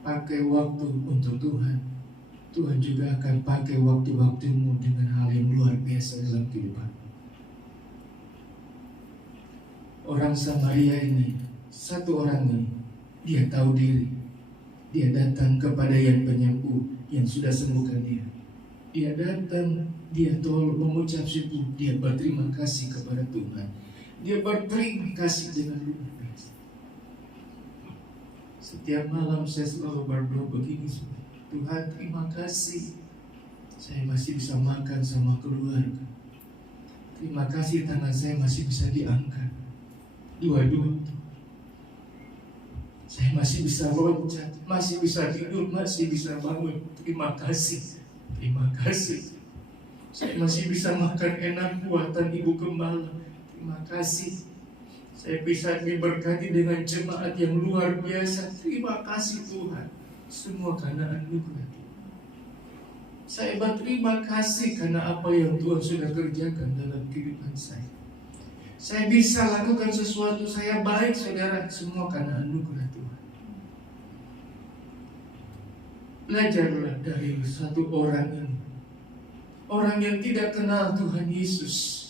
pakai waktu untuk Tuhan, Tuhan juga akan pakai waktu-waktumu dengan hal yang luar biasa dalam kehidupan. Orang Samaria ini, satu orang ini, dia tahu diri. Dia datang kepada yang penyembuh, yang sudah sembuhkan dia. Dia datang, dia tolong mengucap syukur, dia berterima kasih kepada Tuhan. Dia berterima kasih dengan luar biasa. Setiap malam saya selalu berdoa begini, Tuhan terima kasih saya masih bisa makan sama keluarga. Terima kasih tangan saya masih bisa diangkat dua-dua. Saya masih bisa loncat, masih bisa tidur, masih bisa bangun. Terima kasih, terima kasih. Saya masih bisa makan enak buatan Ibu Gembala. Terima kasih. Saya bisa diberkati dengan jemaat yang luar biasa. Terima kasih Tuhan. Semua karena anugerah. Saya berterima kasih karena apa yang Tuhan sudah kerjakan dalam kehidupan saya. Saya bisa lakukan sesuatu, saya baik saudara, semua karena anugerah Tuhan. Belajarlah dari satu orang ini. Orang yang tidak kenal Tuhan Yesus,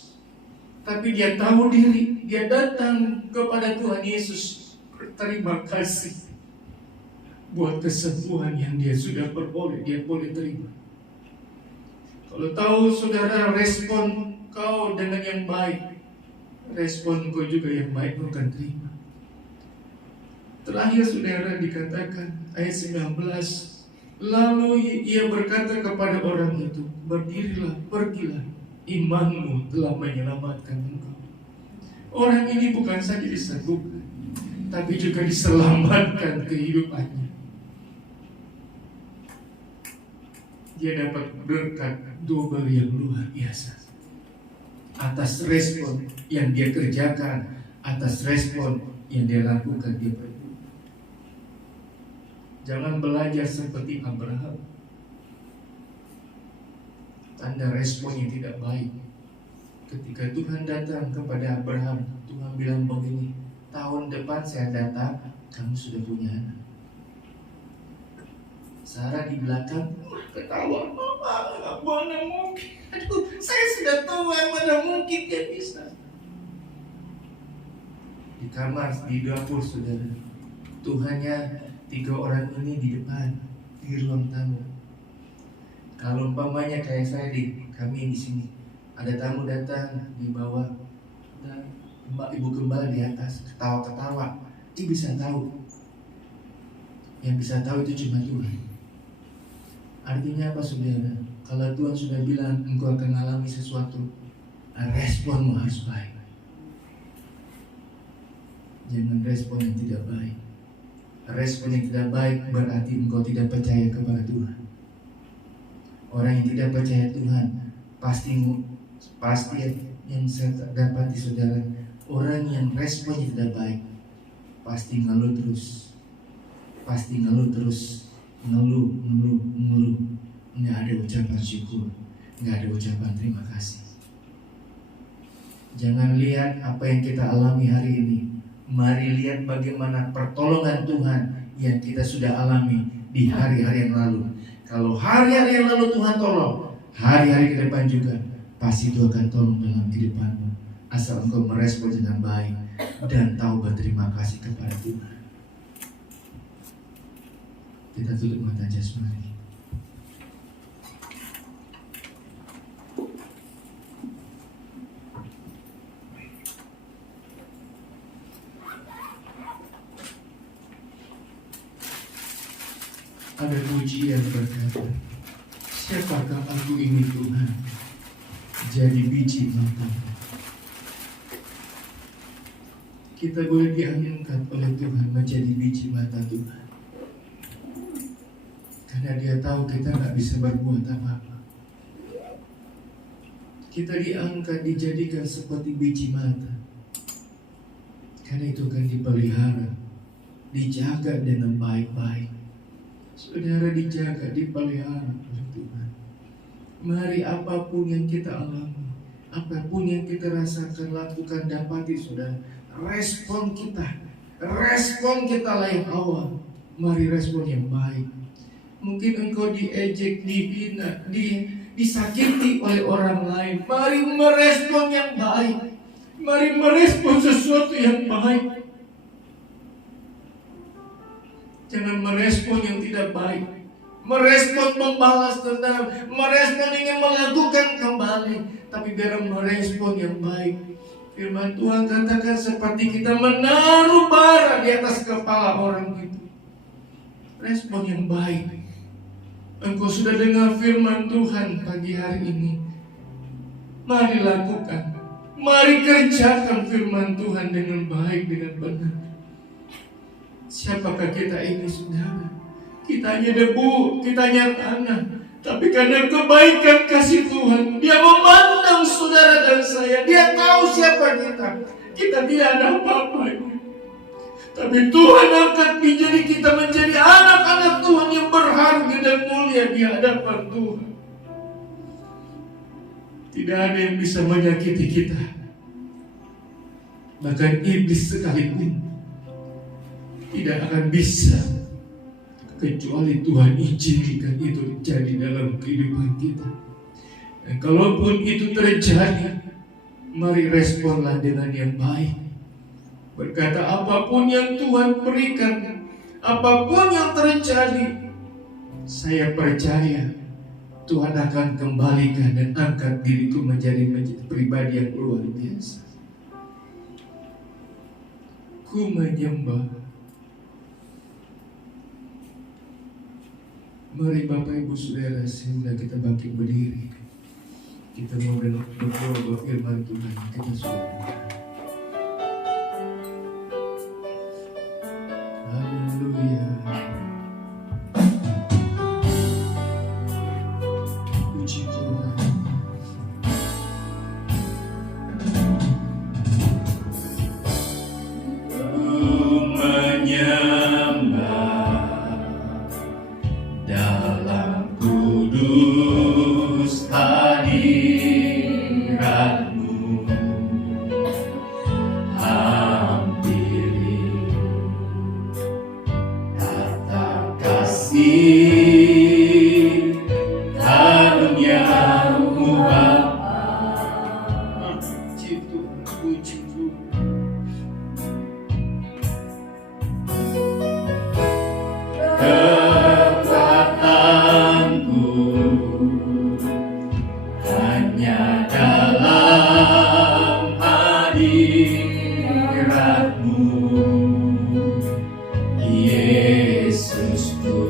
tapi dia tahu diri, dia datang kepada Tuhan Yesus. Berterima kasih buat kesembuhan yang dia sudah peroleh, dia boleh terima. Kalau tahu saudara respon kau dengan yang baik, respon kau juga yang baik kau akan terima. Terakhir saudara dikatakan ayat 19, lalu ia berkata kepada orang itu, berdirilah, pergilah, imanmu telah menyelamatkan engkau. Orang ini bukan saja disembuhkan, tapi juga diselamatkan kehidupannya. Dia dapat berkat double yang luar biasa atas respon yang dia kerjakan, atas respon yang dia lakukan. Dia berdoa. Jangan belajar seperti Abraham, tanda respon yang tidak baik. Ketika Tuhan datang kepada Abraham, Tuhan bilang begini, tahun depan saya datang, kamu sudah punya anak. Sarah di belakang ketawa, mana mungkin? Aduh, saya sudah tua, mana mungkin dia bisa? Di kamar, di dapur saudara, Tuhannya 3 orang ini di depan, di ruang tamu. Kalau umpamanya kayak saya kami di sini, ada tamu datang di bawah, dan Mbak Ibu Gembala di atas ketawa-ketawa, dia bisa tahu. Yang bisa tahu itu cuma Tuhan. Artinya apa saudara? Kalau Tuhan sudah bilang engkau akan mengalami sesuatu, responmu harus baik. Jangan respon yang tidak baik. Respon yang tidak baik berarti engkau tidak percaya kepada Tuhan. Orang yang tidak percaya Tuhan pasti yang saya dapati saudara, orang yang responnya tidak baik pasti ngeluh terus, ngeluh, nggak ada ucapan syukur, nggak ada ucapan terima kasih. Jangan lihat apa yang kita alami hari ini, mari lihat bagaimana pertolongan Tuhan yang kita sudah alami di hari-hari yang lalu. Kalau hari-hari yang lalu Tuhan tolong, hari-hari ke depan juga pasti Tuhan akan tolong dalam kehidupanmu, asal engkau merespon dengan baik dan tahu berterima kasih kepada Tuhan. Kita tutup mata jasmani. Ada pujian berkata, siapakah aku ini Tuhan, jadi biji mata. Kita boleh diangkat oleh Tuhan menjadi biji mata Tuhan. Karena dia tahu kita gak bisa berbuat apa-apa. Kita diangkat, dijadikan seperti biji mata. Karena itu akan dipelihara, dijaga dengan baik-baik. Saudara, dijaga, dipelihara oleh Tuhan. Mari apapun yang kita alami, apapun yang kita rasakan, lakukan, dapati saudara. Respon kita lah yang awal. Mari respon yang baik. Mungkin engkau diejek, dihina, disakiti oleh orang lain. Mari merespon yang baik. Mari merespon sesuatu yang baik. Jangan merespon yang tidak baik. Merespon membalas dendam, merespon ingin melakukan kembali. Tapi biar merespon yang baik. Firman Tuhan katakan seperti kita menaruh bara di atas kepala orang itu. Respon yang baik. Engkau sudah dengar firman Tuhan pagi hari ini. Mari lakukan. Mari kerjakan firman Tuhan dengan baik, dengan benar. Siapakah kita ini saudara? Kita hanya debu, kita hanya tanah. Tapi karena kebaikan kasih Tuhan, Dia memandang saudara dan saya. Dia tahu siapa kita. Kita tidak ada apa-apa. Tapi Tuhan angkat kita menjadi anak-anak Tuhan yang berharga dan mulia di hadapan Tuhan. Tidak ada yang bisa menyakiti kita. Bahkan iblis sekalipun tidak akan bisa, kecuali Tuhan izinkan itu terjadi dalam kehidupan kita. Dan kalaupun itu terjadi, mari responlah dengan yang baik. Berkata, apapun yang Tuhan berikan, apapun yang terjadi, saya percaya Tuhan akan kembalikan dan angkat diriku menjadi pribadi yang luar biasa. Ku menyembah. Mari Bapak Ibu Saudara, sehingga kita bangkit berdiri. Kita mau berdoa firman Tuhan. Kita sudah. Haleluya. Puji Tuhan. Ku menyembah dalam kudus hadirat-Mu. Hampiri tata kasih karunia-Mu Bapa. Puji Tuhan, puji Tuhan. Kekuatanku hanya dalam hadirat-Mu, Yesusku.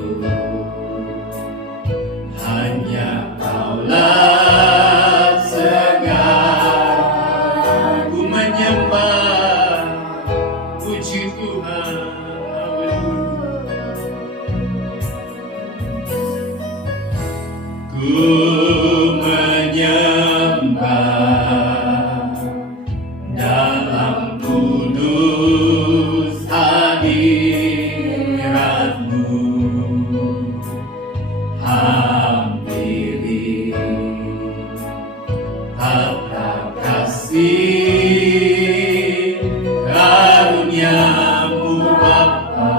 Hanya Kaulah segala. Ku menyembah, puji Tuhan. Ku menyembah dalam kudus hadirat-Mu. Hampiri tata kasih karunia-Mu Bapa.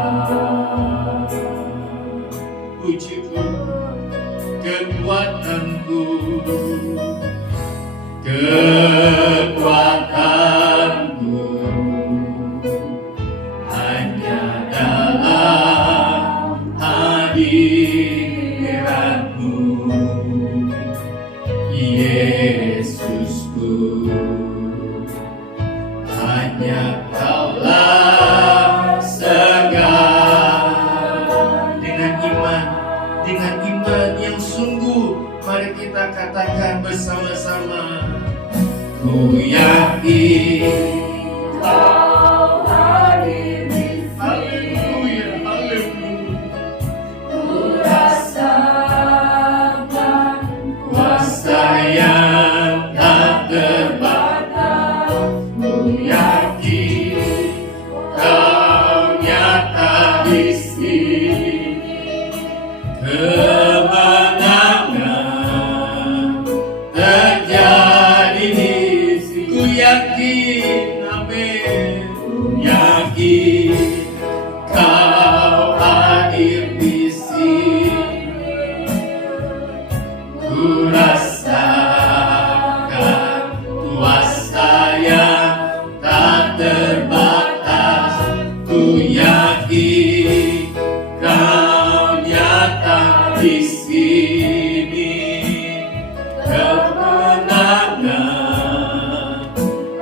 Puji Tuhan. Kekuatanku hanya dalam hadirat-Mu, Yesusku. Hanya Kaulah segala. Dengan iman yang sungguh, mari kita katakan bersama-sama. Ku yakin Kau hadir di sini. Haleluya. Ku rasakan kuasa yang tak terbatas. Ku yakin Kau nyata di sini. Kemenangan terjadi di sini. Ku yakin, amin. Ku yakin Kau hadir di sini. Ku rasakan kuasa yang tak terbatas. Ku yakin Kau nyata di sini. Kemenangan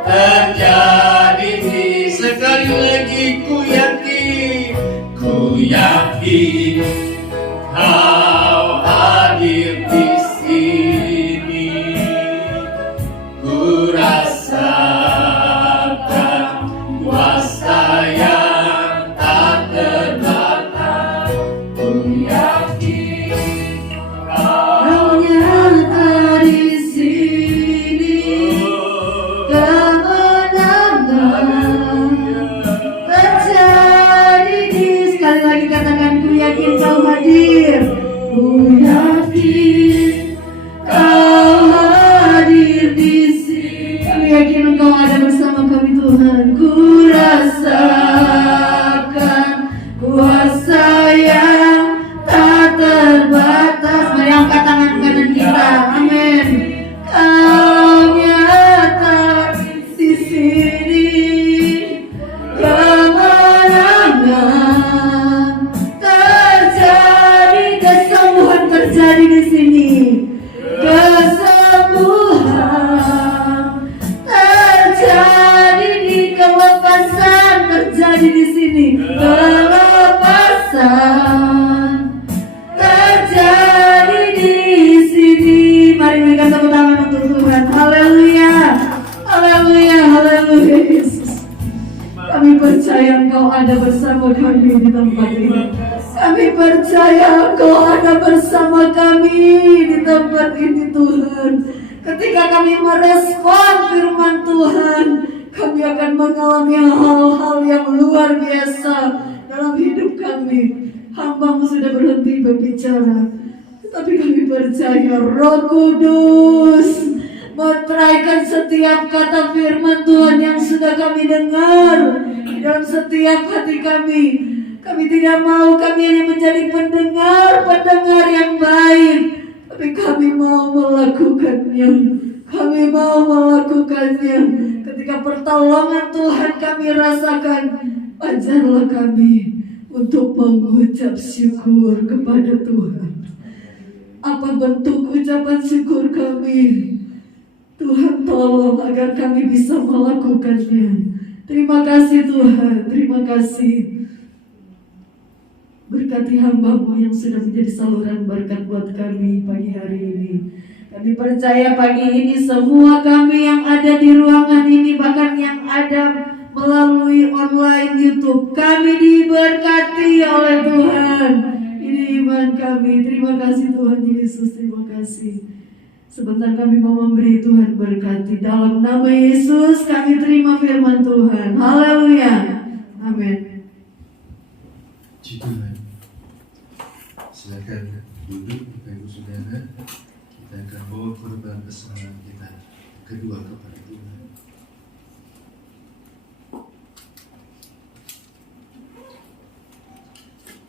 terjadi di sekali lagi. Ku yakin Kau hadir di sini. Ku rasakan kuasa yang tak terbatas. Ku yakin Kau nyata di sini. Kemenangan terjadi di. Sekali lagi katakan, ku yakin Kau Engkau ada bersama kami Tuhan. Ku rasakan kuasa yang tak terbatas. Mari angkat tangan kanan kita. Amin. Kau nyata di sini. Kemenangan terjadi, kesembuhan terjadi di sini. Kesembuhan terjadi di kelepasan terjadi di sini. Kelepasan terjadi di sini. Mari berikan tepuk tangan untuk Tuhan. Haleluya, haleluya, haleluya Yesus. Kami percaya Engkau ada bersama kami di tempat ini. Kami percaya Engkau ada bersama kami di tempat ini Tuhan. Ketika kami merespon firman Tuhan, kami akan mengalami hal-hal yang luar biasa dalam hidup kami. Hamba-Mu sudah berhenti berbicara, tetapi kami percaya Roh Kudus meteraikan setiap kata firman Tuhan yang sudah kami dengar di dalam setiap hati kami. Kami tidak mau kami hanya menjadi pendengar yang baik, tapi kami mau melakukannya. Kami mau melakukannya. Ketika pertolongan Tuhan kami rasakan, ajarlah kami untuk mengucap syukur kepada Tuhan. Apa bentuk ucapan syukur kami? Tuhan tolong agar kami bisa melakukannya. Terima kasih Tuhan, terima kasih. Berkati hamba-Mu yang sudah menjadi saluran berkat buat kami pagi hari ini. Kami percaya pagi ini semua kami yang ada di ruangan ini, bahkan yang ada melalui online YouTube, kami diberkati oleh Tuhan. Ini iman kami. Terima kasih Tuhan Yesus, terima kasih. Sebentar kami mau memberi, Tuhan berkati. Dalam nama Yesus kami terima firman Tuhan. Haleluya. Amin. Puji Tuhan. Silakan duduk Bapak Ibu Saudara. Kita akan bawa korban pesanan kita kedua kepada Tuhan.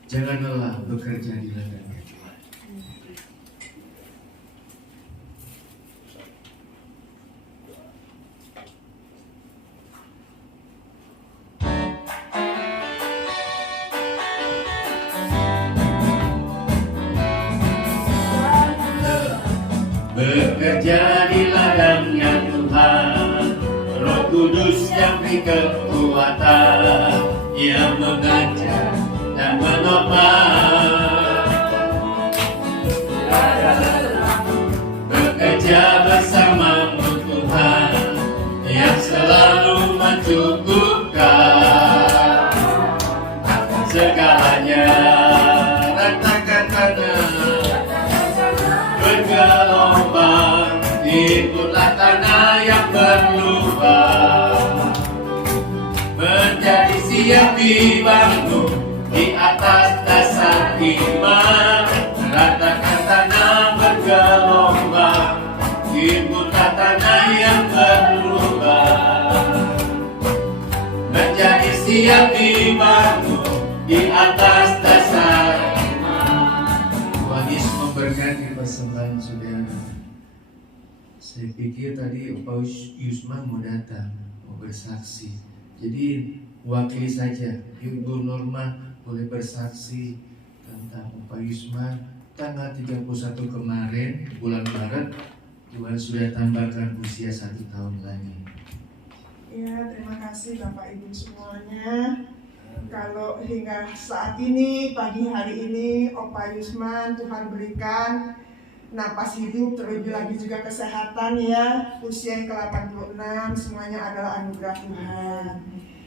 Jangan lelah bekerja di ladangnya Tuhan. Bekerja di ladangnya Tuhan, Roh Kudus yang beri kekuatan, yang mengajar dan menopang. Bekerja bersamamu Tuhan, yang selalu mencukupkan akan segalanya. Ratakan tanah bergelombang, timbullah tanah yang berlubang, menjadi siap dibangun di atas dasar iman. Ratakan tanah bergelombang, timbullah tanah yang berlubang, menjadi siap dibangun di atas dasar iman. Tuhan Yesus memberkati persembahan saudara. Saya pikir tadi Pak Yusman mau datang, mau bersaksi. Jadi wakili saja, Ibu Norma boleh bersaksi tentang Pak Yusman. Tanggal 31 kemarin, bulan Maret, Tuhan sudah tambahkan usia 1 tahun lagi. Ya, terima kasih Bapak Ibu semuanya. Kalau hingga saat ini, pagi hari ini, Opa Yusman Tuhan berikan napas hidup, terlebih lagi juga kesehatan ya. Usia yang ke-86, semuanya adalah anugerah Tuhan.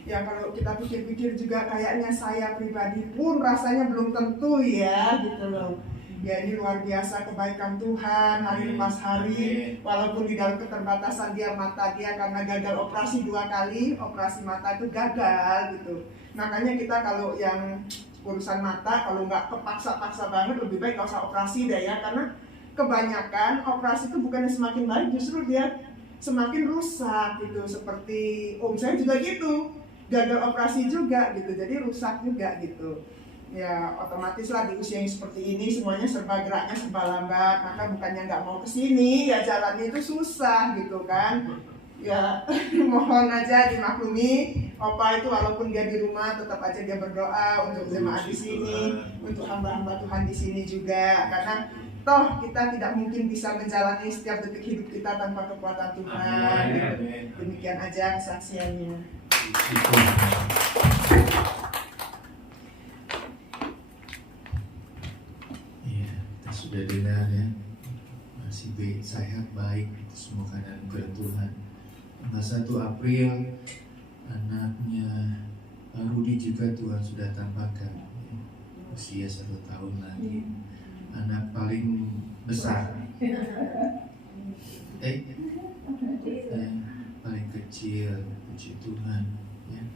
Ya kalau kita pikir-pikir juga kayaknya saya pribadi pun rasanya belum tentu ya gitu loh. Ya ini luar biasa kebaikan Tuhan hari lepas hari. Walaupun di dalam keterbatasan mata dia karena gagal operasi 2 kali, operasi mata itu gagal gitu. Makanya kita kalau yang urusan mata kalau nggak kepaksa-paksa banget lebih baik nggak usah operasi deh ya, karena kebanyakan operasi itu bukannya semakin baik, justru dia semakin rusak gitu. Seperti om saya juga gitu, gagal operasi juga gitu, jadi rusak juga gitu. Ya otomatis lah di usia yang seperti ini semuanya serba geraknya serba lambat, maka bukannya nggak mau kesini, ya jalannya itu susah gitu kan. Ya mohon aja dimaklumi, Opa itu walaupun dia di rumah tetap aja dia berdoa untuk jemaat di sini, untuk hamba-hamba Tuhan di sini juga, karena toh kita tidak mungkin bisa menjalani setiap detik hidup kita tanpa kekuatan Tuhan. Demikian aja kesaksiannya. Iya, kita sudah dengar ya, masih sehat baik, itu semua karena anugerah Tuhan. Tanggal 1 April anaknya Rudi juga Tuhan sudah tambahkan ya, usia 1 tahun lagi, anak paling besar, paling kecil, puji Tuhan ya.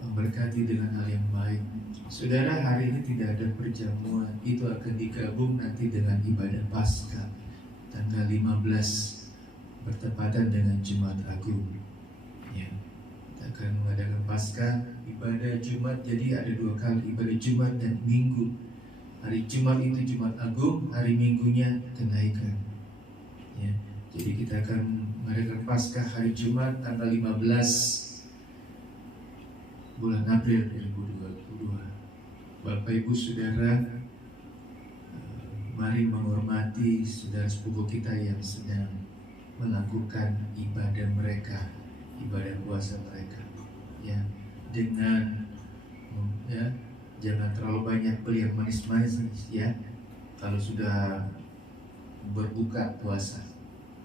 Memberkati dengan hal yang baik. Saudara, hari ini tidak ada perjamuan, itu akan digabung nanti dengan ibadah Paskah tanggal 15 bertepatan dengan Jumat Agung ya. Kita akan mengadakan Paskah, ibadah Jumat, jadi ada 2 kali, ibadah Jumat dan Minggu. Hari Jumat itu Jumat Agung, hari Minggunya kenaikan ya. Jadi kita akan mengadakan Paskah hari Jumat tanggal 15 bulan April 2022. Bapak Ibu Saudara, mari menghormati saudara sepupu kita yang sedang melakukan ibadah mereka, ibadah puasa mereka ya, dengan ya, jangan terlalu banyak beli yang manis-manis ya. Kalau sudah berbuka puasa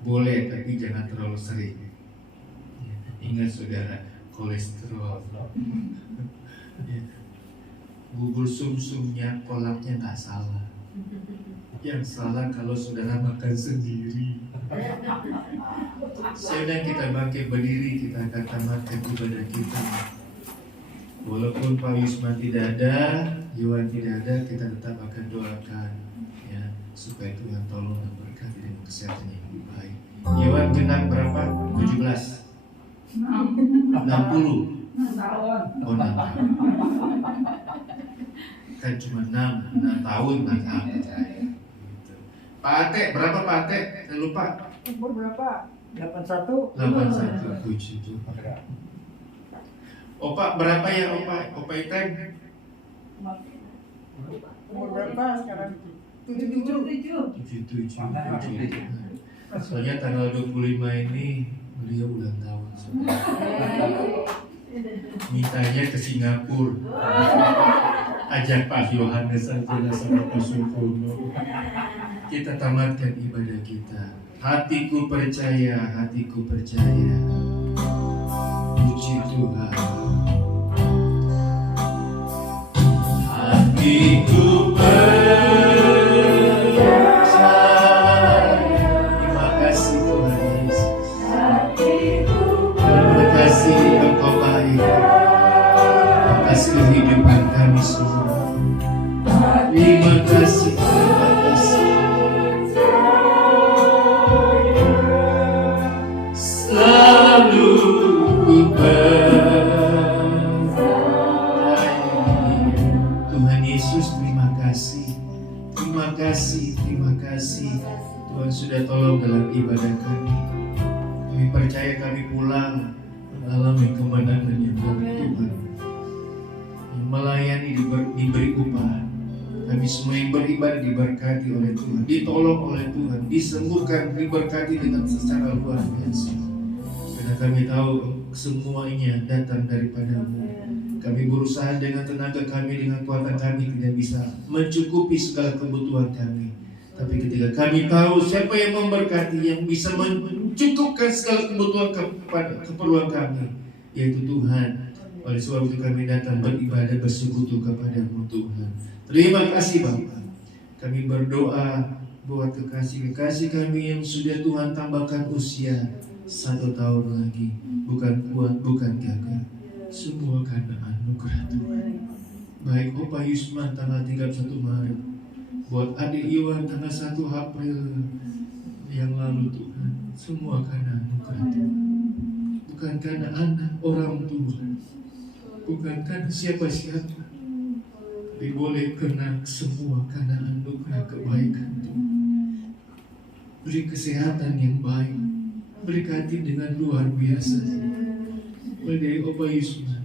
boleh, tapi jangan terlalu sering ya. Ingat saudara, kolesterol ya. Bubur sumsumnya, kolaknya nggak salah. Yang salah kalau saudara makan sendiri. Sedang kita bangkit berdiri, kita akan tamatkan ibadah kita. Walaupun Pak Yusman tidak ada, Yohan tidak ada, kita tetap akan doakan ya, supaya Tuhan tolong dan berkati dengan kesehatan yang lebih baik. Yohan genap berapa? 17 60 tahun. Oh 6 tahun. Kan cuma 6 tahun maka Pak Ate, berapa Pak Ate? Saya lupa. Umur berapa? 81. 81, puji Tuhan. Opa berapa ya Opa? Opa Item? Umur berapa sekarang? 77. 77. Soalnya tanggal 25 ini beliau ulang tahun. Mintanya ke Singapura. Ajak Pak Yohanes saja sama Pak Sulkono. Kita tamatkan ibadah kita. Hatiku percaya, hatiku percaya. Puji Tuhan. Hatiku percaya. Terima kasih Tuhan Yesus. Terima kasih Engkau baik atas kehidupan kami semua. Terima kasih, terima kasih. Selalu ku percaya. Tuhan Yesus, terima kasih. Terima kasih, terima kasih. Tuhan sudah tolong dalam ibadah kami. Kami percaya kami pulang mengalami kemenangan yang dari Tuhan. Yang melayani diberi upah. Kami semua yang beribadah diberkati oleh Tuhan, ditolong oleh Tuhan, disembuhkan, diberkati dengan secara luar biasa. Karena kami tahu semuanya datang daripada-Mu. Kami berusaha dengan tenaga kami, dengan kekuatan kami tidak bisa mencukupi segala kebutuhan kami. Tapi ketika kami tahu siapa yang memberkati, yang bisa mencukupkan segala kebutuhan keperluan kami, yaitu Tuhan. Oleh sebab itu kami datang beribadah bersekutu kepada-Mu Tuhan. Terima kasih Bapa. Kami berdoa buat kekasih-kekasih kami yang sudah Tuhan tambahkan usia 1 tahun lagi. Bukan kuat, bukan gagah, semua karena anugerah Tuhan. Baik Opa Yusman tanggal 31 Maret, buat adik Iwan tanggal 1 April yang lalu Tuhan. semua karena anugerah Tuhan. Bukan karena anak orang tua, bukan karena siapa-siapa, tapi boleh karena semua karena anugerah kebaikan Tuhan. Beri kesehatan yang baik, berkati dengan luar biasa. Mulai dari Opa Yusman,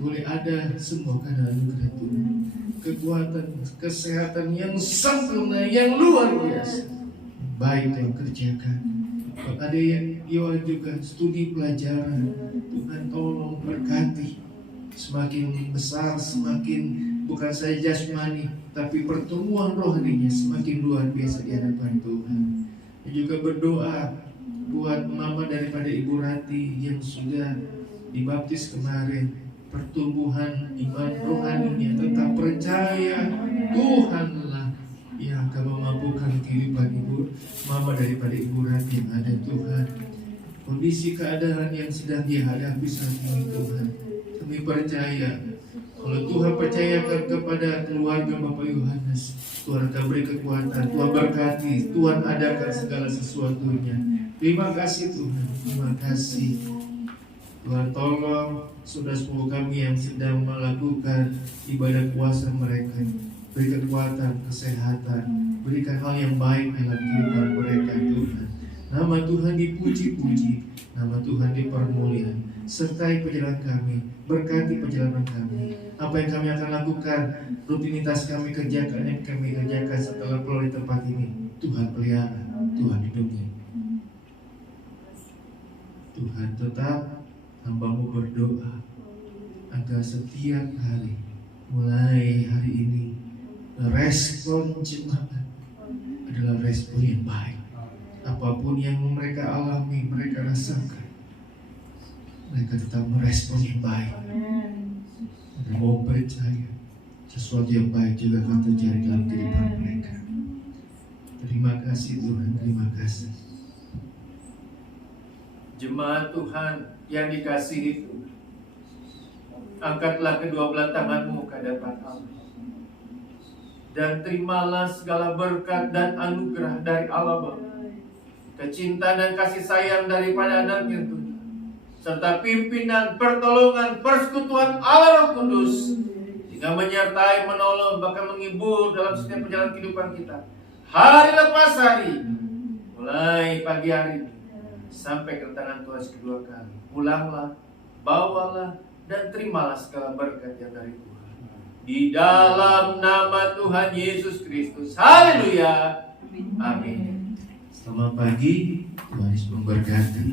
boleh ada semua karena anugerah Tuhan. Kekuatan, kesehatan yang sempurna, yang luar biasa. Baik yang kerjakan. Kalau ada yang juga studi pelajaran, Tuhan tolong berkati. Semakin besar, semakin bukan saja jasmani, tapi pertemuan rohaninya semakin luar biasa di hadapan Tuhan. Dan juga berdoa buat mama daripada Ibu Rati yang sudah dibaptis kemarin, pertumbuhan iman rohaninya, tetap percaya Tuhanlah yang akan memampukan kehidupan ibu mama daripada Ibu Rati yang ada Tuhan. Kondisi keadaan yang sedang dia hadapi saat ini Tuhan, kami percaya kalau Tuhan percayakan kepada keluarga Bapak Yohanes, Tuhan akan beri kekuatan, Tuhan berkati, Tuhan adakan segala sesuatunya. Terima kasih Tuhan, terima kasih. Tuhan tolong saudara-saudara kami yang sedang melakukan ibadah puasa mereka, beri kekuatan, kesehatan, berikan hal yang baik dalam kehidupan mereka Tuhan. Nama Tuhan dipuji-puji, nama Tuhan dipermuliakan. Sertai perjalanan kami, berkati perjalanan kami. Apa yang kami akan lakukan, rutinitas kami kerjakan, yang kami kerjakan setelah keluar di tempat ini, Tuhan pelihara, Tuhan hidupnya. Tuhan tetap hamba-Mu berdoa agar setiap hari, mulai hari ini, respon jemaat adalah respon yang baik. Apapun yang mereka alami, mereka rasakan, mereka tetap merespon yang baik. Dan mau percaya sesuatu yang baik juga akan terjadi dalam kehidupan mereka. Terima kasih Tuhan, terima kasih. Jemaat Tuhan yang dikasihi Tuhan, angkatlah kedua belah tanganmu ke hadapan Allah dan terimalah segala berkat dan anugerah dari Allah Bapa, kecintaan dan kasih sayang daripada anak-Nya Tuhan, serta pimpinan, pertolongan, persekutuan Allah Roh Kudus, sehingga menyertai, menolong, bahkan menghibur dalam setiap perjalanan kehidupan kita, hari lepas hari, mulai pagi hari ini sampai kedatangan Tuhan kedua kali. Pulanglah, bawalah, dan terimalah segala berkat yang dari Tuhan. Di dalam nama Tuhan Yesus Kristus. Haleluya. Amin. Selamat pagi, Tuhan Yesus memberkati.